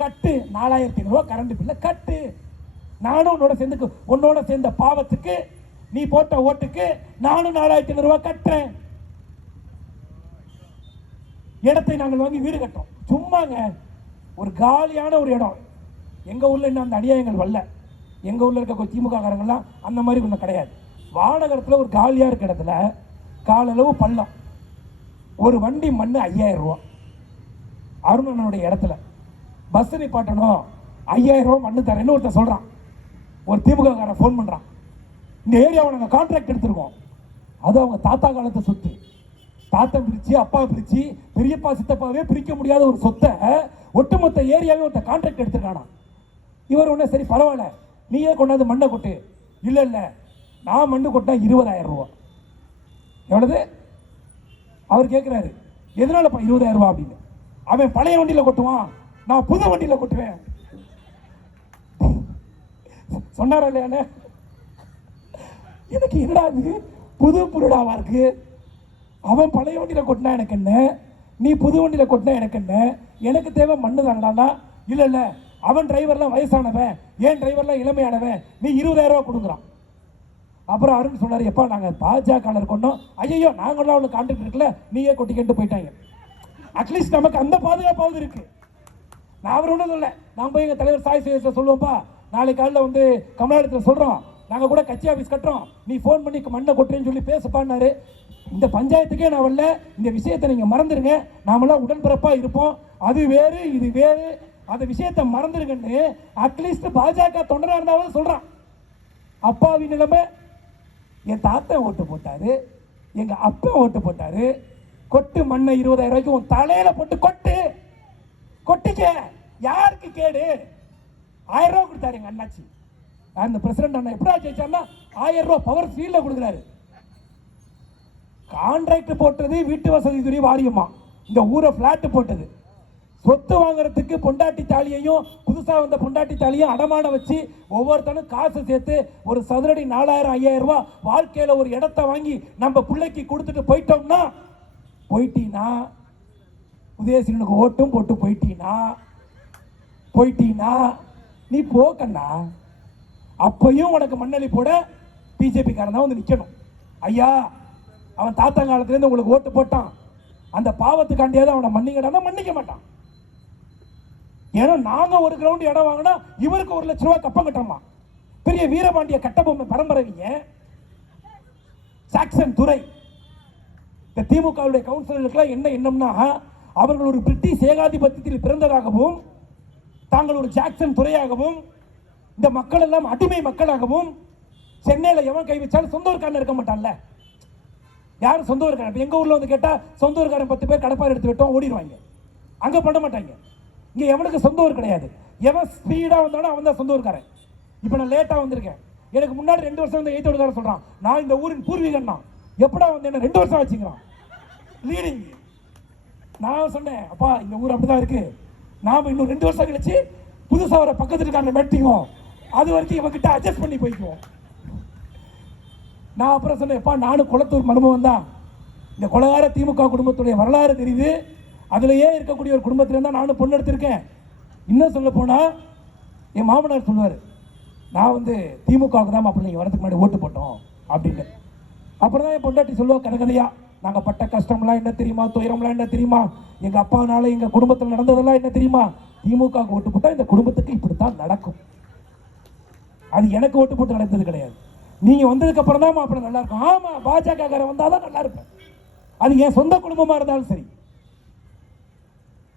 கட்டு. 4500 ரூபாய் கரண்ட் பில்ல கட்டு. நானும் உன்னோட சேர்ந்த பாவத்துக்கு, நீ போட்ட ஓட்டுக்கு நானும் 4500 ரூபாய் கட்டுறேன். இடத்தை நாங்கள் வாங்கி வீடு கட்டுறோம். சும்மாங்க ஒரு காலியான ஒரு இடம். எங்க ஊர்ல இன்னும் அந்த அநியாயங்கள் வரல. எங்க ஊர்ல இருக்க திமுக காரங்கள்லாம் அந்த மாதிரி ஒன்றும் கிடையாது. வானகரத்தில் ஒரு காலியா இருக்க இடத்துல காலளவு பள்ளம், ஒரு வண்டி மண்ணு 5000 ரூபாய். அருணனுடைய இடத்துல பஸ் நிப்பாட்டணும் 5000 ரூபாய் மண்ணு தரேன்னு ஒருத்தர் சொல்றான். ஒரு திமுக காரன் ஃபோன் பண்றான், இந்த ஏரியாவை நாங்கள் கான்ட்ராக்ட் எடுத்துருக்கோம், அது அவங்க தாத்தா காலத்தை சொத்து, தாத்தா பிரிச்சு அப்பா பிரிச்சு பெரியப்பா சித்தப்பாவே பிரிக்க முடியாத ஒரு சொத்தை ஒட்டுமொத்த ஏரியாவே ஒருத்த கான்ட்ராக்ட் எடுத்துருக்கானா. இவர் ஒண்ணு சரி பரவாயில்ல நீயே கொண்டாந்து மண்ணை கொட்டு. இல்ல இல்ல நான் மண்ணு கொட்டா 20000 ரூபாய். எவ்வளவு? அவர் கேட்கிறாரு எதனாலப்பா 20000 ரூபாய் அப்படின்னு. அவன் பழைய வண்டியில கொட்டுவான், நான் புது வண்டியில கொட்டுவேன் சொன்னார இல்லையானே. எனக்கு என்னடா இது புது புருடாவா இருக்கு. அவன் பழைய வண்டியில கொட்டினா எனக்கு என்ன, நீ புது வண்டியில் கொட்டினா எனக்கு என்ன, எனக்கு தேவை மண்ணு தானடானா. இல்லை இல்லை, அவன் டிரைவர்லாம் வயசானவன், ஏன் டிரைவர்லாம் இளமையானவன், நீ 20,000 ரூபா கொடுக்குறான். அப்புறம் அருண் சொன்னார், எப்பா நாங்கள் பாஜகவில் கொண்டோம், ஐயோ நாங்களாம் ஒன்று கான்ட்ராக்ட் இருக்குல்ல, நீயே கொட்டிக்கிட்டு போயிட்டாங்க. அட்லீஸ்ட் நமக்கு அந்த பாதுகாப்பாவது இருக்கு. நான் அவர் ஒன்றும் இல்லை, நான் போய் எங்கள் தலைவர் சாய் சேகர் சொல்லுவோம்ப்பா, நாளைக்கு காலையில் வந்து கமலாலயத்தில் சொல்கிறோம், நாங்கள் கூட கட்சி ஆஃபீஸ் கட்டுறோம், நீ ஃபோன் பண்ணி மண்ணை கொட்டுறேன்னு சொல்லி பேசப்பான்னாரு. இந்த பஞ்சாயத்துக்கே நான் வரல, இந்த விஷயத்தை நீங்கள் மறந்துடுங்க, நாமெல்லாம் உடன்பிறப்பாக இருப்போம், அது வேறு இது வேறு, அந்த விஷயத்தை மறந்துடுங்கன்னு அட்லீஸ்ட் பாஜக தொண்டராக இருந்தாலும் சொல்கிறான். அப்பாவி நிலைமை, என் தாத்தா ஓட்டு போட்டாரு, எங்கள் அப்பா ஓட்டு போட்டாரு, கொட்டு மண்ணை 20,000 ரூபாய்க்கு உன் தலையில போட்டு கொட்டு, கொட்டிக்க, யாருக்கு கேடு. 1000 ரூபா கொடுத்தாரு எங்க அண்ணாச்சி, அந்த பிரசிடண்ட் அண்ணா எப்படா ஜெயிச்சாருன்னா 1000 ரூபா பவர் ஃபீல்ட்ல கொடுக்குறாரு. கான்ட்ராக்ட் போட்டது வீட்டு வசதி துறை வாரியமா, இந்த ஊரை பிளாட் போட்டது, சொத்து வாங்குறதுக்கு பொண்டாட்டி தாலியையும் புதுசா வந்த பொண்டாட்டி தாலியும் அடமான வச்சு ஒவ்வொருத்தனும் காசு சேர்த்து ஒரு சதுரடி 4,000 5,000 ரூபாய் வாழ்க்கையில ஒரு இடத்த வாங்கி நம்ம பிள்ளைக்கு கொடுத்துட்டு போயிட்டோம்னா, போயிட்டீனா உதயசீலனுக்கு ஓட்டும் போட்டு போயிட்டீனா நீ போக்கண்ணா, அப்பையும் உனக்கு மண்ணளி போட பிஜேபி காரன் தான் வந்து நிக்கணும். ஐயா அவன் தாத்தா காலத்துல இருந்து உங்களுக்கு ஓட்டு போட்டான், அந்த பாவத்துக்காண்டியாவது அவனை மன்னிக்கடானா மன்னிக்க மாட்டான். ஏன்னா நாங்க ஒரு கிரவுண்ட் இடம் வாங்கினா இவருக்கு 1 லட்சம் ரூபாய் கப்பம் கட்டமா. பெரிய வீரபாண்டிய கட்டபொம்மை பரம்பரைங்க சாக்சன் துறை. இந்த திமுகவுடைய கவுன்சிலர்களுக்கெல்லாம் என்ன எண்ணம்னா, அவர்கள் ஒரு பிரிட்டிஷ் ஏகாதிபத்தியத்தில் பிறந்ததாகவும், தாங்கள் ஒரு ஜாக்சன் துறையாகவும், இந்த மக்கள் எல்லாம் அடிமை மக்களாகவும், சென்னையில் எவன் கை வச்சாலும் சொந்த ஊருக்காரன் இருக்க மாட்டான்ல. யாரும் சொந்த ஊருக்காரன், எங்க ஊர்ல வந்து கேட்டா சொந்த ஊருக்காரன் 10 பேர் கடப்பார் எடுத்து விட்டோம் ஓடிடுவாங்க, அங்க பண்ண மாட்டாங்க. இங்க எவனுக்கு சொந்த ஊர் கிடையாது, எவன் ஸ்பீடா வந்தாலும் அவன் தான் சொந்த ஊருக்காரன். இப்ப நான் லேட்டா வந்திருக்கேன், எனக்கு முன்னாடி 2 வருஷம் வந்து 8 ஊருக்காரன் சொல்றான், நான் இந்த ஊரின் பூர்வீகன் தான், எப்படா வந்து என்ன 2 வருஷம் வச்சுக்கிறான் லீடிங். நான் சொன்னேன், அப்பா இந்த ஊர் அப்படிதான் இருக்கு, நாம இன்னும் 2 வருஷம் கழிச்சு புதுசா வர பக்கத்துல இருக்காங்க மெட்டிக்குவோம், அது வரைக்கும் இவங்கிட்ட அட்ஜஸ்ட் பண்ணி போய்க்குவோம். நான் அப்புறம் சொன்னேன், நானும் குளத்தூர் மருமகன் தான், இந்த கொலகார திமுக குடும்பத்துடைய வரலாறு தெரியுது, அதுலயே இருக்கக்கூடிய ஒரு குடும்பத்தில தான் நானும் பொண்ணு எடுத்திருக்கேன். இன்னும் சொல்ல போனா என் மாமனார் சொல்லுவார், நான் வந்து திமுகவுக்கு தான் அப்படி நீங்க வரதுக்கு முன்னாடி ஓட்டு போட்டோம் அப்படின்னு. அப்புறம் தான் என் பொண்டாட்டி சொல்லுவோம் கனகதையா, நாங்க பட்ட கஷ்டம்லாம் என்ன தெரியுமா, துயரம்லாம் என்ன தெரியுமா, எங்க அப்பானால எங்க குடும்பத்தில் நடந்ததெல்லாம் என்ன தெரியுமா, திமுக ஓட்டு போட்டா இந்த குடும்பத்துக்கு இப்படித்தான் நடக்கும், அது எனக்கு ஓட்டு போட்டு நடந்தது கிடையாது, நீங்க வந்ததுக்கு அப்புறம் தான் அப்படி நல்லா இருக்கும். ஆமா பாஜக வந்தாதான் நல்லா இருப்பேன், அது என் சொந்த குடும்பமா இருந்தாலும் சரி.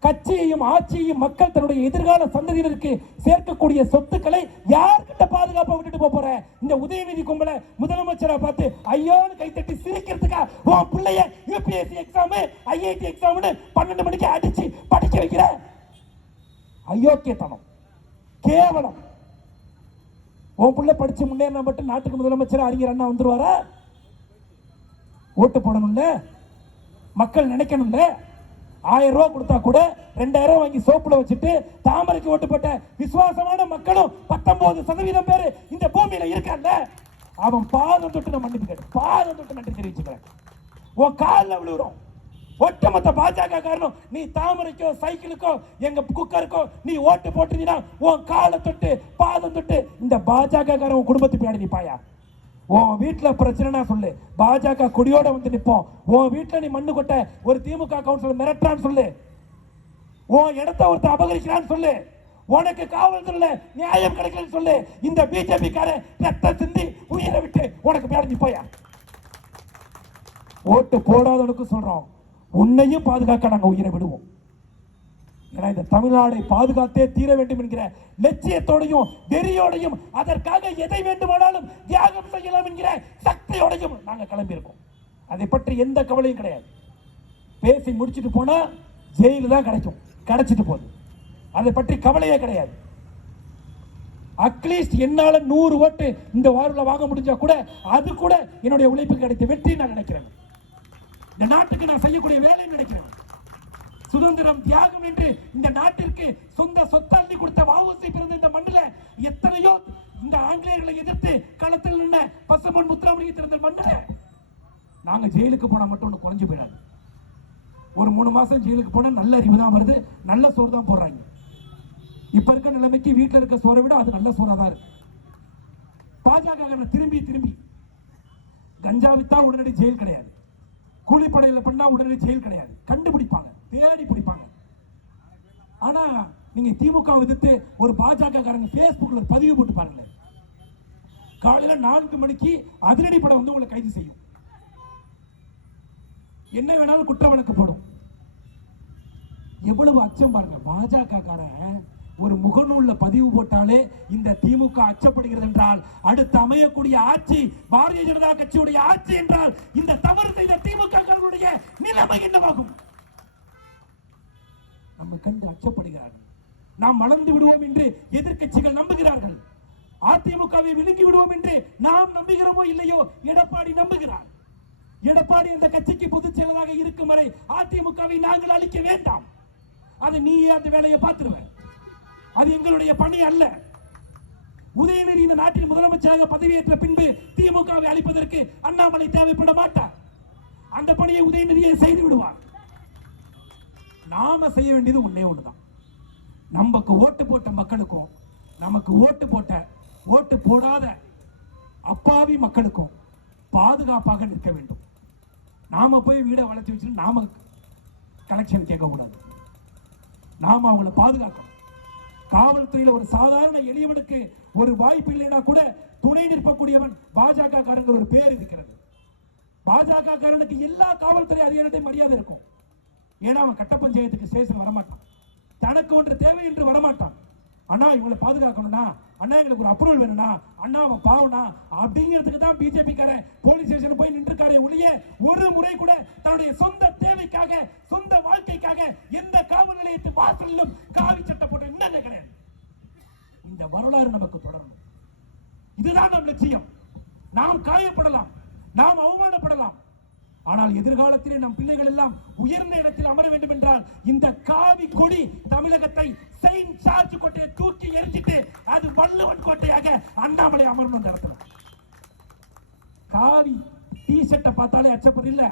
கட்சியையும் ஆட்சியையும் மக்கள் தன்னுடைய எதிர்கால சந்ததியினருக்கு சேர்க்கக்கூடிய சொத்துக்களை யார்கிட்ட பாதுகாப்பா விட்டுட்டு போற? இந்த உதயநிதி கும்பல முதலமைச்சரை பார்த்து ஐயோன்னு கைத்தட்டி சிரிக்கிறதுக்கா உன் பிள்ளைய யூபிஎஸ்சி எக்ஸாம் ஐஐடி எக்ஸாம்னு 12 மணிக்கு அடிச்சு படிக்க வைக்கிற? அயோக்கியத்தனம், கேவலம். உன் பிள்ளை படிச்சு முன்னேறினா மட்டும் நாட்டுக்கு முதலமைச்சர் அறிஞர் அண்ணா வந்துருவாரா? ஓட்டு போடணும்ல, மக்கள் நினைக்கணும்ல. 1000 ரூபாய் கொடுத்தா கூட 2000 வாங்கி சோப்புல வச்சுட்டு தாமரைக்கு ஓட்டு போட்ட விசுவாசமான மக்களும் 19% பேர் இந்த பூமியில இருக்காங்க. அவன் பாதம் தொட்டு நான் மன்னிப்பு கேட்டு, பாதம் தொட்டு நன்றி தெரிவிச்சுக்கிறேன். உன் காலில் விழுறோம் ஒட்டுமொத்த பாஜக காரணம். நீ தாமரைக்கோ சைக்கிளுக்கோ எங்க குக்கருக்கோ நீ ஓட்டு போட்டுறீங்கன்னா உன் காலை தொட்டு பாதம் தொட்டு இந்த பாஜக காரன் குடும்பத்தை பின்னாடி நிப்பாயா? உன் வீட்டில் பிரச்சனைனா சொல்லு, பாஜக கொடியோட வந்து நிற்போம். உன் வீட்டில் நீ மண்ணு கொட்ட ஒரு திமுக கவுன்சிலர் மிரட்டான்னு சொல்லு, உன் இடத்த ஒருத்தர் அபகரிக்கிறான்னு சொல்லு, உனக்கு காவல்துறையில நியாயம் கிடைக்கலன்னு சொல்லு. இந்த பிஜேபி கார ரத்த சிந்தி உயிரை விட்டு உனக்கு பின்னாடி நிப்பாயா? ஓட்டு போடாதவனுக்கு சொல்றோம், உன்னையும் பாதுகாக்க நாங்கள் உயிரை விடுவோம். ஏன்னா இந்த தமிழ்நாடை பாதுகாத்தே தீர வேண்டும் என்கிற லட்சியத்தோடையும் வெறியோடையும் அதற்காக எதை வேண்டுமானாலும் தியாகம் செய்யலாம் என்கிற சக்தியோடையும் நாங்கள் கிளம்பியிருக்கோம். அதை பற்றி எந்த கவலையும் கிடையாது. பேசி முடிச்சுட்டு போனா ஜெயிலு தான் கிடைக்கும், கிடைச்சிட்டு போகுது, அதை பற்றி கவலையே கிடையாது. அட்லீஸ்ட் என்னால 100 ஓட்டு இந்த வாரில் வாங்க முடிஞ்சா கூட அது கூட என்னுடைய உழைப்பு கிடைத்த வெற்றி நான் நினைக்கிறேன். இந்த நாட்டுக்கு நான் செய்யக்கூடிய வேலை நினைக்கிறேன். சுதந்திரம் தியாகம் என்று இந்த நாட்டிற்கு சொந்த சொத்தள்ளி கொடுத்த வஉசி பிறந்த இந்த மண்ணில எத்தனையோ இந்த ஆங்கிலேயர்களை எதிர்த்து களத்தில் நின்ற பசுமன் முத்துராமலிங்க திறந்த மண்ணில நாங்க ஜெயிலுக்கு போனா மட்டும் ஒண்ணு குறைஞ்சு போயிடாது. ஒரு 3 மாசம் ஜெயிலுக்கு போனா நல்ல அறிவு தான் வருது, நல்ல சோறு தான் போடுறாங்க. இப்ப இருக்க நிலைமைக்கு வீட்டில் இருக்க சோறை விட அது நல்ல சோறா தான் இருக்கு. பாஜக திரும்பி திரும்பி கஞ்சா வித்தா உடனடி ஜெயில் கிடையாது, கூலிப்படையில பண்ணா உடனடி ஜெயில் கிடையாது, கண்டுபிடிப்பாங்க, தேடி பிடிப்பாங்க. ஆனா நீங்க திமுக எதிர்த்து ஒரு பாஜக காரங்க Facebookல ஒரு பதிவு போட்டு பாருங்க, காலையில 4 மணிக்கு அதிரடி படம் வந்து உங்களை கைது செய்யும், என்ன வேணாலும் குற்ற வழக்கு போடும். எவ்வளவு அச்சம் பாருங்க. பாஜக காரன் ஒரு முகநூல்ல பதிவு போட்டாலே இந்த திமுக அச்சப்படுகிறது என்றால், அடுத்து அமையக்கூடிய ஆட்சி பாரதிய ஜனதா கட்சியுடைய ஆட்சி என்றால் இந்த தவறு செய்த திமுக நிலைமை என்னவாகும்? நம்ம கண்டு அச்சப்படுகிறார்கள். நாம் வளர்ந்து விடுவோம் என்று எதிர்க்கட்சிகள் நம்புகிறார்கள். அதிமுகவை விழுங்கி விடுவோம் என்று நாம் நம்புகிறோமோ இல்லையோ, எடப்பாடி நம்புகிறார். எடப்பாடி அந்த கட்சிக்கு பொதுச் செயலராக இருக்கும் வரை அதிமுகவை நாங்கள் அழிக்க வேண்டாம், அது நீயே அந்த வேலையை பார்த்துருவ, அது எங்களுடைய பணி அல்ல. உதயநிதி இந்த நாட்டில் முதலமைச்சராக பதவியேற்ற பின்பு திமுகவை அழிப்பதற்கு அண்ணாமலை தேவைப்பட மாட்டார். அந்த பணியை உதயநிதியை செய்து விடுவார். நாம செய்ய வேண்டியது ஒண்ணே ஒண்ணுதான். நமக்கு ஓட்டு போட்ட மக்களுக்கும் நமக்கு ஓட்டு போடாத அப்பாவி மக்களுக்கும் பாதுகாப்பாக நிற்க வேண்டும். நாம போய் வீடை வளர்த்து வச்சு நாம கலெக்ஷன் கேட்க கூடாது, நாம அவங்களை பாதுகாக்கணும். காவல்துறையில் ஒரு சாதாரண எளியவனுக்கு ஒரு வாய்ப்பு இல்லைன்னா கூட துணை நிற்பக்கூடியவன் பாஜக காரங்கள் ஒரு பேர் இருக்கிறது. பாஜக காரனுக்கு எல்லா காவல்துறை அதிகாரிகளையும் மரியாதை இருக்கும். ஏன்னா அவன் கட்ட பஞ்சாயத்துக்கு ஸ்டேஷன் வரமாட்டான், தனக்கு ஒன்று தேவை என்று வரமாட்டான். அண்ணா இவங்களை பாதுகாக்கணும்னா, அண்ணா எங்களுக்கு ஒரு அப்ரூவல் வேணும்னா, அண்ணா அவன் பாவனா அப்படிங்கிறதுக்கு தான் பிஜேபி காரன் போலீஸ் ஸ்டேஷன் போய் நின்றுக்காரே ஒழிய ஒரு முறை கூட தன்னுடைய சொந்த தேவைக்காக சொந்த வாழ்க்கைக்காக எந்த காவல் நிலையத்து வாசலிலும் காவி சட்டை போட்டு நின்னதே கிடையாது. இந்த வரலாறு நமக்கு தொடரணும். இதுதான் நம் லட்சியம். நாம் காயப்படலாம், நாம் அவமானப்படலாம், ஆனால் எதிர்காலத்திலே நம் பிள்ளைகள் எல்லாம் உயர்ந்த இடத்தில் அமர வேண்டும் என்றால் இந்த காவி கொடி தமிழகத்தை செயின்ட் ஜார்ஜ் கோட்டையை தூக்கி எரிஞ்சிட்டு அது வள்ளுவன் கோட்டையாக அண்ணாமலை அமரணும். அந்த இடத்துல காவி டி ஷர்ட்டை பார்த்தாலே அச்சப்பட இல்ல.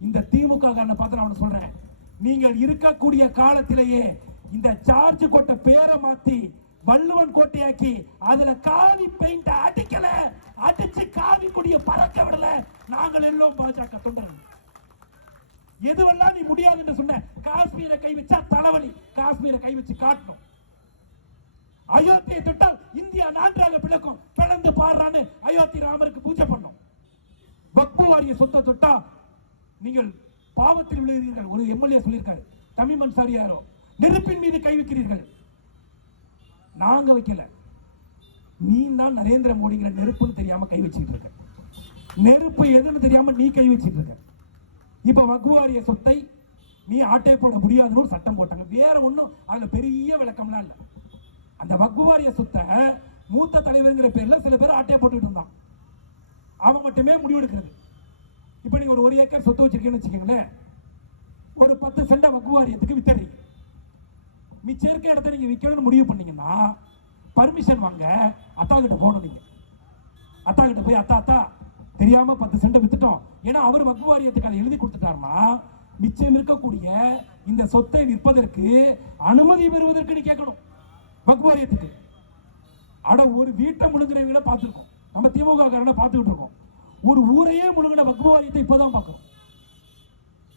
இந்த திமுக காரனை பார்த்து நான் சொல்றேன், நீங்கள் இருக்கக்கூடிய காலத்திலேயே இந்த ஜார்ஜ் கோட்டை பேரை மாத்தி வள்ளுவன் கோட்டையாக்கி அதுல காவி பெயிண்ட் அடிக்கல, அடிச்சு காவி கொடிய பறக்க விடல. நாங்கள் எல்லாம் பாஜக தொண்டர்கள். எதுவெல்லாம் நீ முடியாது என்று சொன்ன, காஷ்மீரை கை வச்சா தலைவலி, காஷ்மீரை கை வச்சு காட்டணும். அயோத்தியை தொட்டால் இந்தியா நான்காக பிளக்கும், பிளந்து பாடுறான்னு அயோத்தி ராமருக்கு பூஜை பண்ணும். வக்பு வாரிய சொத்தை தொட்டா நீங்கள் பாவத்தில் விழுகிறீர்கள். ஒரு எம்எல்ஏ சொல்லியிருக்காரு, தமிழ் அன்சாரியாரோ, நெருப்பின் மீது கை வைக்கிறீர்கள். நாங்க வைக்கல, நீ தான் நரேந்திர மோடிங்கிற நெருப்புன்னு தெரியாம கை வச்சுட்டு இருக்க. நெருப்பு எதுன்னு தெரியாம நீ கை வச்சுட்டு இருக்க. இப்ப வக்வாரிய சொத்தை நீ ஆட்டை போட முடியாதுன்னு ஒரு சட்டம் போட்டாங்க. வேற ஒன்றும் அதுல பெரிய விளக்கம்லாம் இல்லை. அந்த வக்வாரிய சொத்தை மூத்த தலைவருங்கிற பேர்ல சில பேர் ஆட்டையை போட்டுட்டு இருந்தான். அவன் மட்டுமே முடிவெடுக்கிறது. இப்ப நீங்க ஒரு 1 ஏக்கர் சொத்து வச்சிருக்கேன்னு வச்சுக்கோங்களேன், ஒரு 10 சென்ட வக்வாரியத்துக்கு வித்தறீங்க. மிச்சம் இருக்க இடத்த நீங்க விற்கணும்னு முடிவு பண்ணீங்கன்னா பர்மிஷன் வாங்க அத்தா கிட்ட போகணும். நீங்க அத்தா கிட்ட போய் அத்தா தெரியாம 10 சென்ட் வித்துட்டோம், ஏன்னா அவர் வக்ஃப் வாரியத்துக்கு அதை எழுதி கொடுத்துட்டாருன்னா மிச்சம் இருக்கக்கூடிய இந்த சொத்தை விற்பதற்கு அனுமதி பெறுவதற்கு நீ கேட்கணும் வக்ஃப் வாரியத்துக்கு. அட ஒரு வீட்டை முழுங்குறவங்கள பார்த்துருக்கோம், நம்ம திமுக காரனை பார்த்துக்கிட்டு இருக்கோம். ஒரு ஊரையே முழுங்கின வக்ஃப் வாரியத்தை இப்பதான் பார்க்கிறோம்.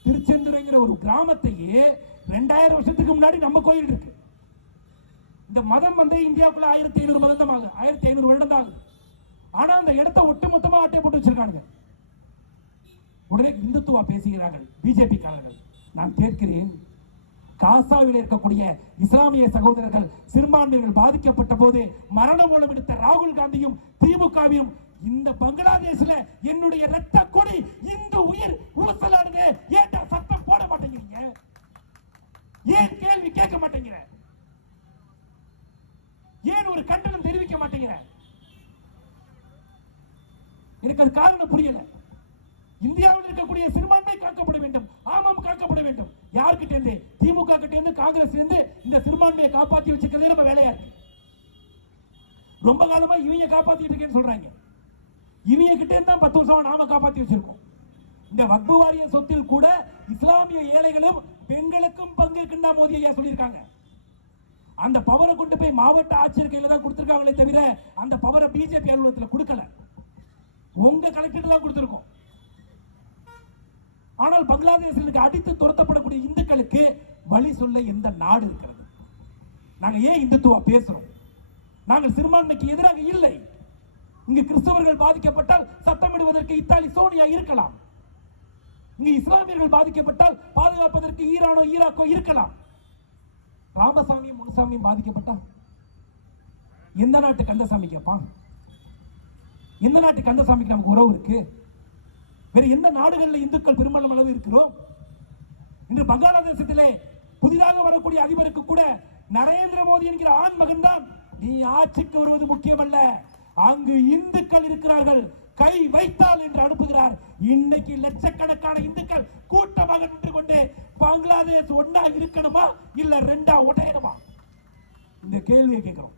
திருச்செந்துரைங்கிற ஒரு கிராமத்தையே 2000 வருஷத்துக்கு முன்னாடி நம்ம கோயில் இருக்கு. இந்த மதம் வந்து இந்தியாவுக்குள்ள 1500 மதம் தான் ஆகுது, 1500 வருடம் தான் ஆகுது. ஆனா அந்த இடத்தை ஒட்டுமொத்தமா ஆட்டை போட்டு வச்சிருக்காங்க. உடனே இந்துத்துவா பேசுகிறார்கள் பிஜேபி காரர்கள். நான் கேட்கிறேன், காசாவில் இருக்கக்கூடிய இஸ்லாமிய சகோதரர்கள் சிறுபான்மையினர்கள் பாதிக்கப்பட்ட போது மரண மூலம் எடுத்த ராகுல் காந்தியும் திமுகவையும் இந்த பங்களாதேஷ்ல என்னுடைய ரத்த கொடி இந்து உயிர் ஊசலாடுது ஏற்ற சத்தம் போட மாட்டேங்கிறீங்க, ஏன் கேள்வி கேட்க மாட்டேங்கிற, ஏன் ஒரு கண்டனம் தெரிவிக்க மாட்டேங்கிற? எனக்கு அது காரணம் புரியல. இந்தியாவில் இருக்கக்கூடிய சிறுபான்மை காக்கப்பட வேண்டும், ஆமாம் காக்கப்பட வேண்டும். யாருக்கிட்ட இருந்து? திமுக கிட்ட இருந்து, காங்கிரஸ் இருந்து இந்த சிறுபான்மையை காப்பாற்றி வச்சுக்கிறதே நம்ம வேலையா இருக்கு. ரொம்ப காலமா இவங்க காப்பாத்திட்டு இருக்கேன்னு சொல்றாங்க. இவங்க கிட்ட இருந்தா 10 வருஷமா நாம காப்பாத்தி வச்சிருக்கோம். இந்த வக்பு வாரிய சொத்தில் கூட இஸ்லாமிய ஏழைகளும் பெண்களுக்கும் பங்கு இருக்குன்னு மோடி ஐயா சொல்லியிருக்காங்க. அந்த பவரை கொண்டு போய் மாவட்ட ஆட்சியர் கையில தான் கொடுத்திருக்காங்களே தவிர அந்த பவரை பிஜேபி அலுவலகத்தில் கொடுக்கல, உங்க கலெக்டர் தான் கொடுத்திருக்கோம். ஆனால் பங்களாதேஷிற்கு அடித்து துரத்தப்படக்கூடிய இந்துக்களுக்கு வழி சொல்ல எந்த நாடு இருக்கிறது? நாங்க ஏன் இந்துத்துவா பேசுறோம்? நாங்கள் சிறுபான்மைக்கு எதிராக இல்லை. இங்கு கிறிஸ்தவர்கள் பாதிக்கப்பட்டால் சத்தமிடுவதற்கு இத்தாலி சோனியா இருக்கலாம். இங்கு இஸ்லாமியர்கள் பாதிக்கப்பட்டால் பாதுகாப்பதற்கு ஈரானோ ஈராக்கோ இருக்கலாம். ராமசாமியும் முனுசாமியும் பாதிக்கப்பட்டா எந்த நாட்டு கந்தசாமி கேட்பான்? எந்த நாட்டு கந்தசாமிக்கு நமக்கு உறவு இருக்கு? வேற எந்த நாடுகளில் இந்துக்கள் பெரும்பாலும் அளவு இருக்கிறோம்? இன்று பங்களாதேசத்திலே புதிதாக வரக்கூடிய அதிபருக்கு கூட நரேந்திர மோடி என்கிற ஆண் மகன் தான் நீ ஆட்சிக்கு வருவது முக்கியமல்ல, அங்கு இந்துக்கள் இருக்கிறார்கள், கை வைத்தால் என்று அனுப்புகிறார். இன்னைக்கு லட்சக்கணக்கான இந்துக்கள் கூட்டமாக நின்று கொண்டு பங்களாதேஷ் ஒன்னா இருக்கணுமா இல்ல ரெண்டா உடையணுமா? இந்த கேள்வியை கேட்கிறோம்.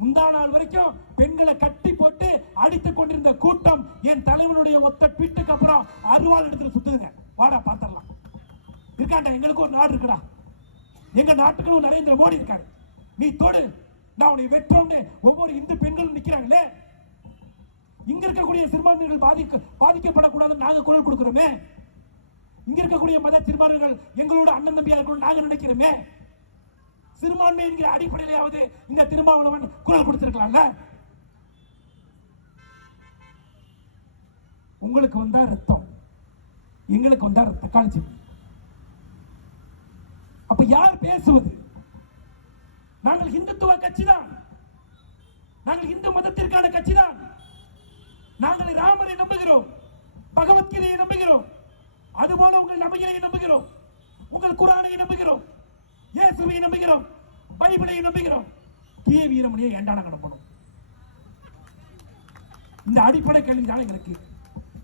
முந்தா நாள் வரைக்கும் பெண்களை கட்டி போட்டு அடித்துக் கொண்டிருந்த கூட்டம் என் தலைவனுடைய ஒத்த ட்வீட்டுக்கு அப்புறம் அருவாள் எடுத்து சுத்துதுங்க. வாடா பார்த்தரலாம். இருக்காண்டா, எங்களுக்கு ஒரு நாடு இருக்குடா, எங்க நாட்டுக்கு நரேந்திர மோடி இருக்காரு, நீ தொடு, நான் உன்னை வெற்றோம்னு ஒவ்வொரு இந்து பெண்களும் நிக்கிறாங்களே. இங்க இருக்கக்கூடிய சிறுபான்மையினர்கள் பாதிக்கப்படக்கூடாதுன்னு நாங்க குரல் கொடுக்கிறோமே. இங்க இருக்கக்கூடிய மத சிறுபான்மையினர்கள் எங்களோட அண்ணன் தம்பியா இருக்கணும் நாங்க நினைக்கிறோமே. சிறுபான்மை என்கிற அடிப்படையிலாவது இந்த திருமாவளவன் குரல் கொடுத்திருக்கலாம்ல. உங்களுக்கு வந்தா ரத்தம், எங்களுக்கு வந்தா தக்காளி சட்னி. அப்ப யார் பேசுவது? நாங்கள் இந்துத்துவ கட்சி தான், நாங்கள் இந்து மதத்திற்கான கட்சி தான். நாங்கள் ராமரை நம்புகிறோம், பகவத்கீதையை நம்புகிறோம், அதுபோல உங்கள் நம்பிக்கையை நம்புகிறோம், உங்கள் குரானை நம்புகிறோம், இயேசுவை நம்புகிறோம், பைபிளை நம்புகிறோம். கே வீரமணியை ஏண்டா நாங்க நம்பணும்? இந்த அடிப்படை கேள்வி தான் எங்களுக்கு.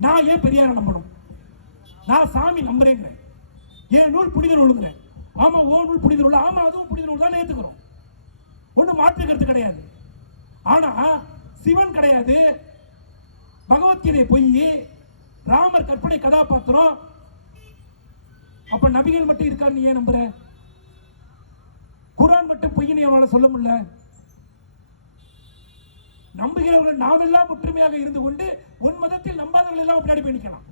நான் ஏன் பெரியாரை நம்பணும்? நான் சாமி நம்புறேங்கிறேன், என் நூல் புனித நூலுங்கிறேன். ஆமா, ஓ நூல் புனித நூல், ஆமா அதுவும் புனித நூல் தான் ஏத்துக்கிறோம், ஒன்றும் மாற்று கருத்து கிடையாது. ஆனா சிவன் கிடையாது, பகவத்கீதை பொய், ராமர் கற்பனை கதாபாத்திரம், அப்ப நபிகள் மட்டும் இருக்காரு ஏன் நம்புற? குரான் மட்டும் பொய்ன்னு அவனால சொல்ல முடியல. நம்புகிறவர்கள் நாமெல்லாம் ஒற்றுமையாக இருந்து கொண்டு உன் மதத்தில் நம்பாதவர்கள் எல்லாம் பின்னாடி போய் நிக்கலாம்.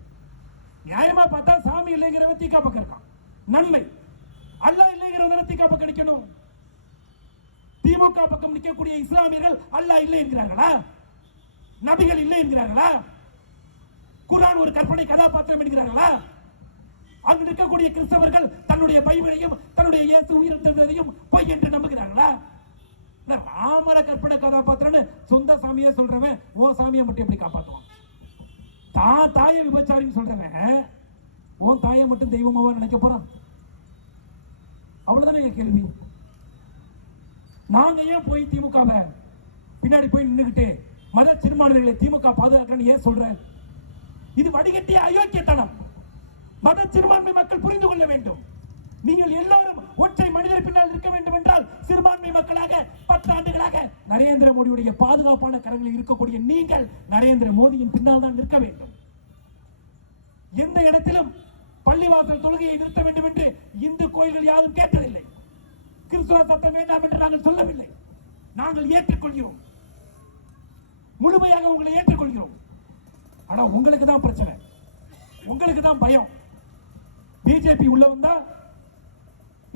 நியாயமா பார்த்தா சாமி இல்லைங்கிறவன் தீக்கா பக்கம் இருக்கான், நன்மை. அல்லாஹ் இல்லைங்கிறவன் தீக்கா பக்கம் நிக்கணும். திமுக பக்கம் நிற்கக்கூடிய இஸ்லாமியர்கள் அல்லாஹ் இல்லை என்கிறார்களா? நபிகள் இல்லை என்கிறார்களா? குர்ஆன் ஒரு கற்பனை கதாபாத்திரம் என்கிறார்களா? அங்கு இருக்கக்கூடிய கிறிஸ்தவர்கள் தன்னுடைய பைபிளையும் தன்னுடைய இயேசு உயிர்த்தெழுந்ததையும் பொய் என்று நம்புகிறார்களா? ராமர கற்பனை கதாபாத்திரம் சொந்த சாமியா சொல்றவன் ஓ சாமியை மட்டும் எப்படி காப்பாற்றுவான்? தான் தாயை விபச்சாரின்னு சொல்றவன் ஓ தாயை மட்டும் தெய்வமாவா நினைக்க போறான்? அவ்வளவுதானே என் கேள்வி. நாங்க ஏன் போய் திமுகவை பின்னாடி போய் நின்றுகிட்டு மத சிறுபான்மைகளை திமுக பாதுகாக்கணும்னு ஏன் சொல்றேன்? இது வடிகட்டிய அயோக்கியத்தனம். மத சிறுபான்மை மக்கள் புரிந்து கொள்ள வேண்டும். நீங்கள் எல்லாரும் ஒற்றை மனிதர் பின்னால் இருக்க வேண்டும் என்றால் சிறுபான்மை மக்களாக 10 ஆண்டுகளாக நரேந்திர மோடியுடைய பாதுகாப்பான கரங்களில் இருக்கக்கூடிய நீங்கள் நரேந்திர மோடியின் பின்னால் தான் நிற்க வேண்டும். எந்த இடத்திலும் பள்ளிவாசல் தொழுகையை நிறுத்த வேண்டும் என்று இந்து கோயில்கள் யாரும் கேட்டதில்லை. கிறிஸ்துவ சட்டம் வேண்டாம் என்று நாங்கள் சொல்லவில்லை. நாங்கள் ஏற்றுக்கொள்கிறோம், முழுமையாக உங்களை ஏற்றுக்கொள்கிறோம். ஆனா உங்களுக்கு தான் பிரச்சனை, உங்களுக்கு தான் பயம். பிஜேபி உள்ள வந்தா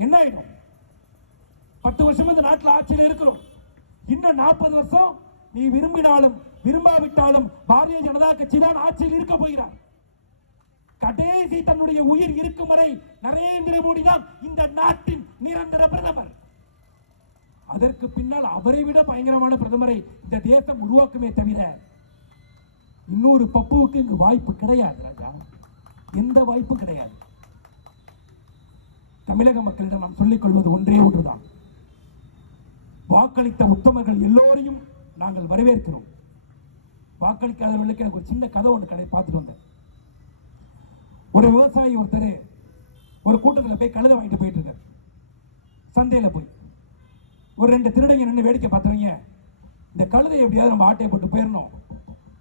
என்ன ஆயிடும்? 10 வருஷம் இந்த நாட்டில் ஆட்சியில் இருக்கிறோம். இன்னும் 40 வருஷம் நீ விரும்பினாலும் விரும்பாவிட்டாலும் பாரதிய ஜனதா கட்சி தான் ஆட்சியில் இருக்க போகிறார். கடைசி தன்னுடைய உயிர் இருக்கும் வரை நரேந்திர மோடி தான் இந்த நாட்டின் நிரந்தர பிரதமர். அதற்கு பின்னால் அவரை விட பயங்கரமான பிரதமரை இந்த தேசம் உருவாக்குமே தவிர இன்னொரு பப்புவுக்கு இங்கு வாய்ப்பு கிடையாது ராஜா, எந்த வாய்ப்பும் கிடையாது. தமிழக மக்களிடம் நாம் சொல்லிக் கொள்வது ஒன்றே ஒன்றுதான், வாக்களித்த உத்தமர்கள் எல்லோரையும் நாங்கள் வரவேற்கிறோம். வாக்களிக்காதவர்களுக்கு எனக்கு ஒரு சின்ன கதை ஒன்று பார்த்துட்டு வந்தேன். ஒரு விவசாயி ஒருத்தர் ஒரு கூட்டத்தில் போய் கழுதை வாங்கிட்டு போயிட்டு இருக்கார். சந்தையில் போய் ஒரு 2 திருடங்க நின்று வேடிக்கை பார்த்தவங்க, இந்த கழுதை எப்படியாவது நம்ம ஆட்டையை போட்டு போயிடணும்,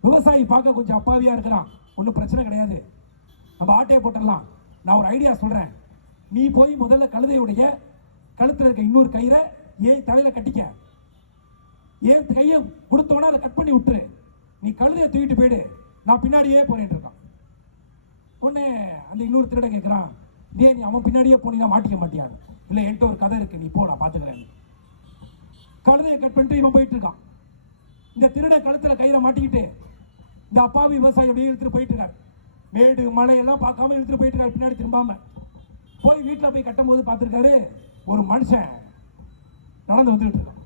விவசாயி பார்க்க கொஞ்சம் அப்பாவியா இருக்கிறான், ஒன்றும் பிரச்சனை கிடையாது, நம்ம ஆட்டையை போட்டுடலாம். நான் ஒரு ஐடியா சொல்றேன். நீ போய் முதல்ல கழுதையுடைய கழுத்துல இருக்க இன்னொரு கயிறை ஏன் தலையில கட்டிக்க. ஏன் கையை கொடுத்தோன்னா அதை கட் பண்ணி விட்டுரு. நீ கழுதையை தூக்கிட்டு போயிடு, நான் பின்னாடியே போறேன் இருக்கான். உடனே அந்த இன்னொரு திருட கேட்கிறான், நீ அவன் பின்னாடியே போனீங்கன்னா மாட்டிக்க மாட்டியான். இல்லை, என்கிட்ட ஒரு கதை இருக்கு, நீ போ, நான் பார்த்துக்கிறேன். கழுதையை கட் பண்ணிட்டு இவன் போயிட்டு இருக்கான். இந்த திருட கழுத்துல கயிறை மாட்டிக்கிட்டு இந்த அப்பாவி விவசாயி அப்படியே இழுத்துட்டு போயிட்டு இருக்காரு. மேடு மழை எல்லாம் பார்க்காம இழுத்துட்டு போயிட்டு இருக்காரு. பின்னாடி திரும்பாம போய் வீட்டில் போய் கட்டும் போது பார்த்துருக்காரு, ஒரு மனுஷன் நடந்து வந்துட்டு இருக்கான்.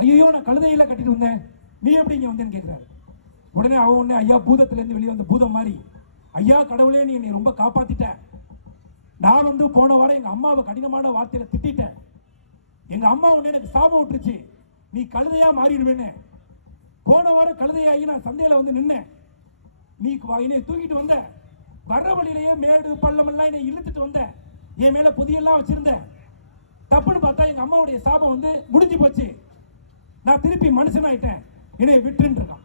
ஐயோ, நான் கழுதையில கட்டிட்டு வந்தேன், நீ எப்படி இங்க வந்தேன்னு கேட்கிறாரு. உடனே அவன் உடனே, ஐயா, பூதத்திலேருந்து வெளியே வந்த பூதம் மாதிரி, ஐயா கடவுளே, நீ என்னை ரொம்ப காப்பாத்திட்ட. நான் வந்து போன வாரம் எங்க அம்மாவை கடினமான வார்த்தையில திட்டேன். எங்க அம்மா உடனே எனக்கு சாபம் விட்டுருச்சு, நீ கழுதையா மாறிடுவேன்னு. போன வாரம் கழுதையாகி நான் சந்தையில வந்து நின்னேன். நீ என்னை தூக்கிட்டு வந்த, வர்ற வழியிலேயே மேடு பள்ளம் எல்லாம் என்னை இழுத்துட்டு வந்த, என் மேல புதியெல்லாம் வச்சிருந்த. தப்புன்னு பார்த்தா எங்க அம்மாவுடைய சாபம் வந்து முடிஞ்சு போச்சு, நான் திருப்பி மனுஷனாயிட்டேன், என்னை விட்டுன்னு இருக்கான்.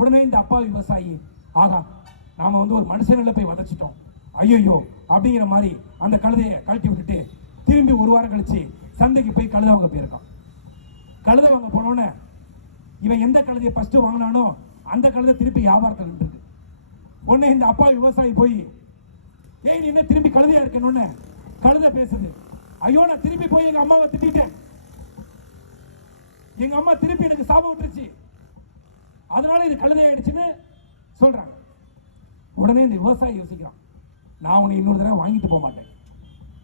உடனே இந்த அப்பா விவசாயி, ஆகா, நாம வந்து ஒரு மனுஷனில் போய் வதச்சிட்டோம், ஐயோ அப்படிங்கிற மாதிரி அந்த கழுதையை கழட்டி விட்டுட்டு திரும்பி ஒரு வாரம் கழிச்சு சந்தைக்கு போய் கழுதை வாங்க போயிருக்கான். கழுதை வாங்க போனோன்னே இவன் எந்த கழுதையை ஃபர்ஸ்ட் வாங்கினானோ அந்த கழுதை திருப்பி வியாபாரத்தில் நின்றுருக்கு. உடனே இந்த அப்பா விவசாயி போய், ஏய், நீ என்ன திரும்பி கழுதையா இருக்கணும்னு கழுதை பேசுது, ஐயோ, நான் திருப்பி போய் எங்க அம்மாவை திட்டேன், எங்க அம்மா திருப்பி எனக்கு சாபம் விட்டுருச்சு, அதனால இது கழுதை ஆயிடுச்சுன்னு சொல்றாங்க. உடனே இந்த விவசாயி யோசிக்கிறான், நான் உன்னை இன்னொரு தடவை வாங்கிட்டு போக மாட்டேன்,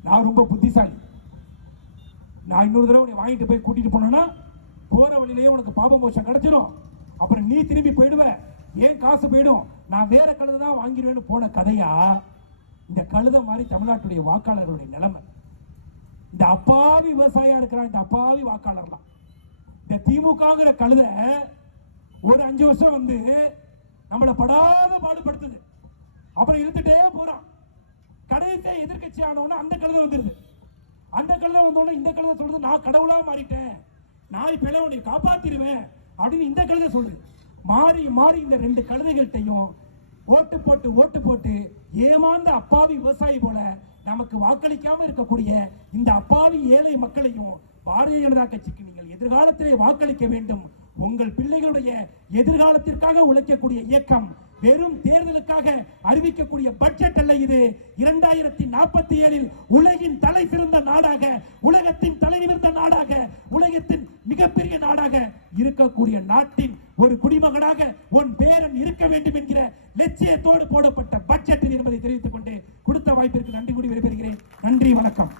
நான் ரொம்ப புத்திசாலி, நான் இன்னொரு தடவை உன்னை வாங்கிட்டு போய் கூட்டிட்டு போனேன்னா போற வழியிலேயே உனக்கு பாப மோட்சம் கிடைச்சிடும், அப்புறம் நீ திரும்பி போயிடுவ, ஏன் காசு போயிடும், நான் வேற கழுதை தான் வாங்கிடுவேன்னு போன கதையா இந்த கழுதை மாதிரி தமிழ்நாட்டுடைய வாக்காளர்களுடைய நிலைமை. இந்த அப்பாவி விவசாயியா இருக்கிற இந்த அப்பாவி வாக்காளர்லாம் இந்த திமுகங்கிற கழுதை ஒரு 5 வருஷம் வந்து நம்மளை படாத பாடுபடுத்துது, அப்புறம் இழுத்துட்டே போறான். கடைசியா எதிர்கட்சி ஆனவொன்னு அந்த கழுதை வந்துருது. அந்த கழுதை வந்தோடனே இந்த கழுதை சொல்றது, நான் கடவுளா மாறிட்டேன், நான் இப்ப உன்னை காப்பாத்திடுவேன் அப்படின்னு இந்த கழுதை சொல்லுது. மாறி மாறி இந்த 2 கழுதைகள்கிட்டையும் ஓட்டு போட்டு ஏமாந்த அப்பாவி விவசாயி போல நமக்கு வாக்களிக்காம இருக்கக்கூடிய இந்த அப்பாவி ஏழை மக்களையும் பாரதிய ஜனதா கட்சிக்கு நீங்கள் எதிர்காலத்திலே வாக்களிக்க வேண்டும். உங்கள் பிள்ளைகளுடைய எதிர்காலத்திற்காக உழைக்கக்கூடிய இயக்கம் வெறும் தேர்தலுக்காக அறிவிக்கக்கூடிய பட்ஜெட் அல்ல இது. 2047 உலகின் தலை சிறந்த நாடாக, உலகத்தின் தலை நிமிர்ந்த நாடாக, உலகத்தின் மிகப்பெரிய நாடாக இருக்கக்கூடிய நாட்டின் ஒரு குடிமகனாக உன் பேரன் இருக்க வேண்டும் என்கிற லட்சியத்தோடு போடப்பட்ட பட்ஜெட் என்பதை தெரிவித்துக் கொண்டு கொடுத்த வாய்ப்பிற்கு நன்றி கூறி விடைபெறுகிறேன். நன்றி, வணக்கம்.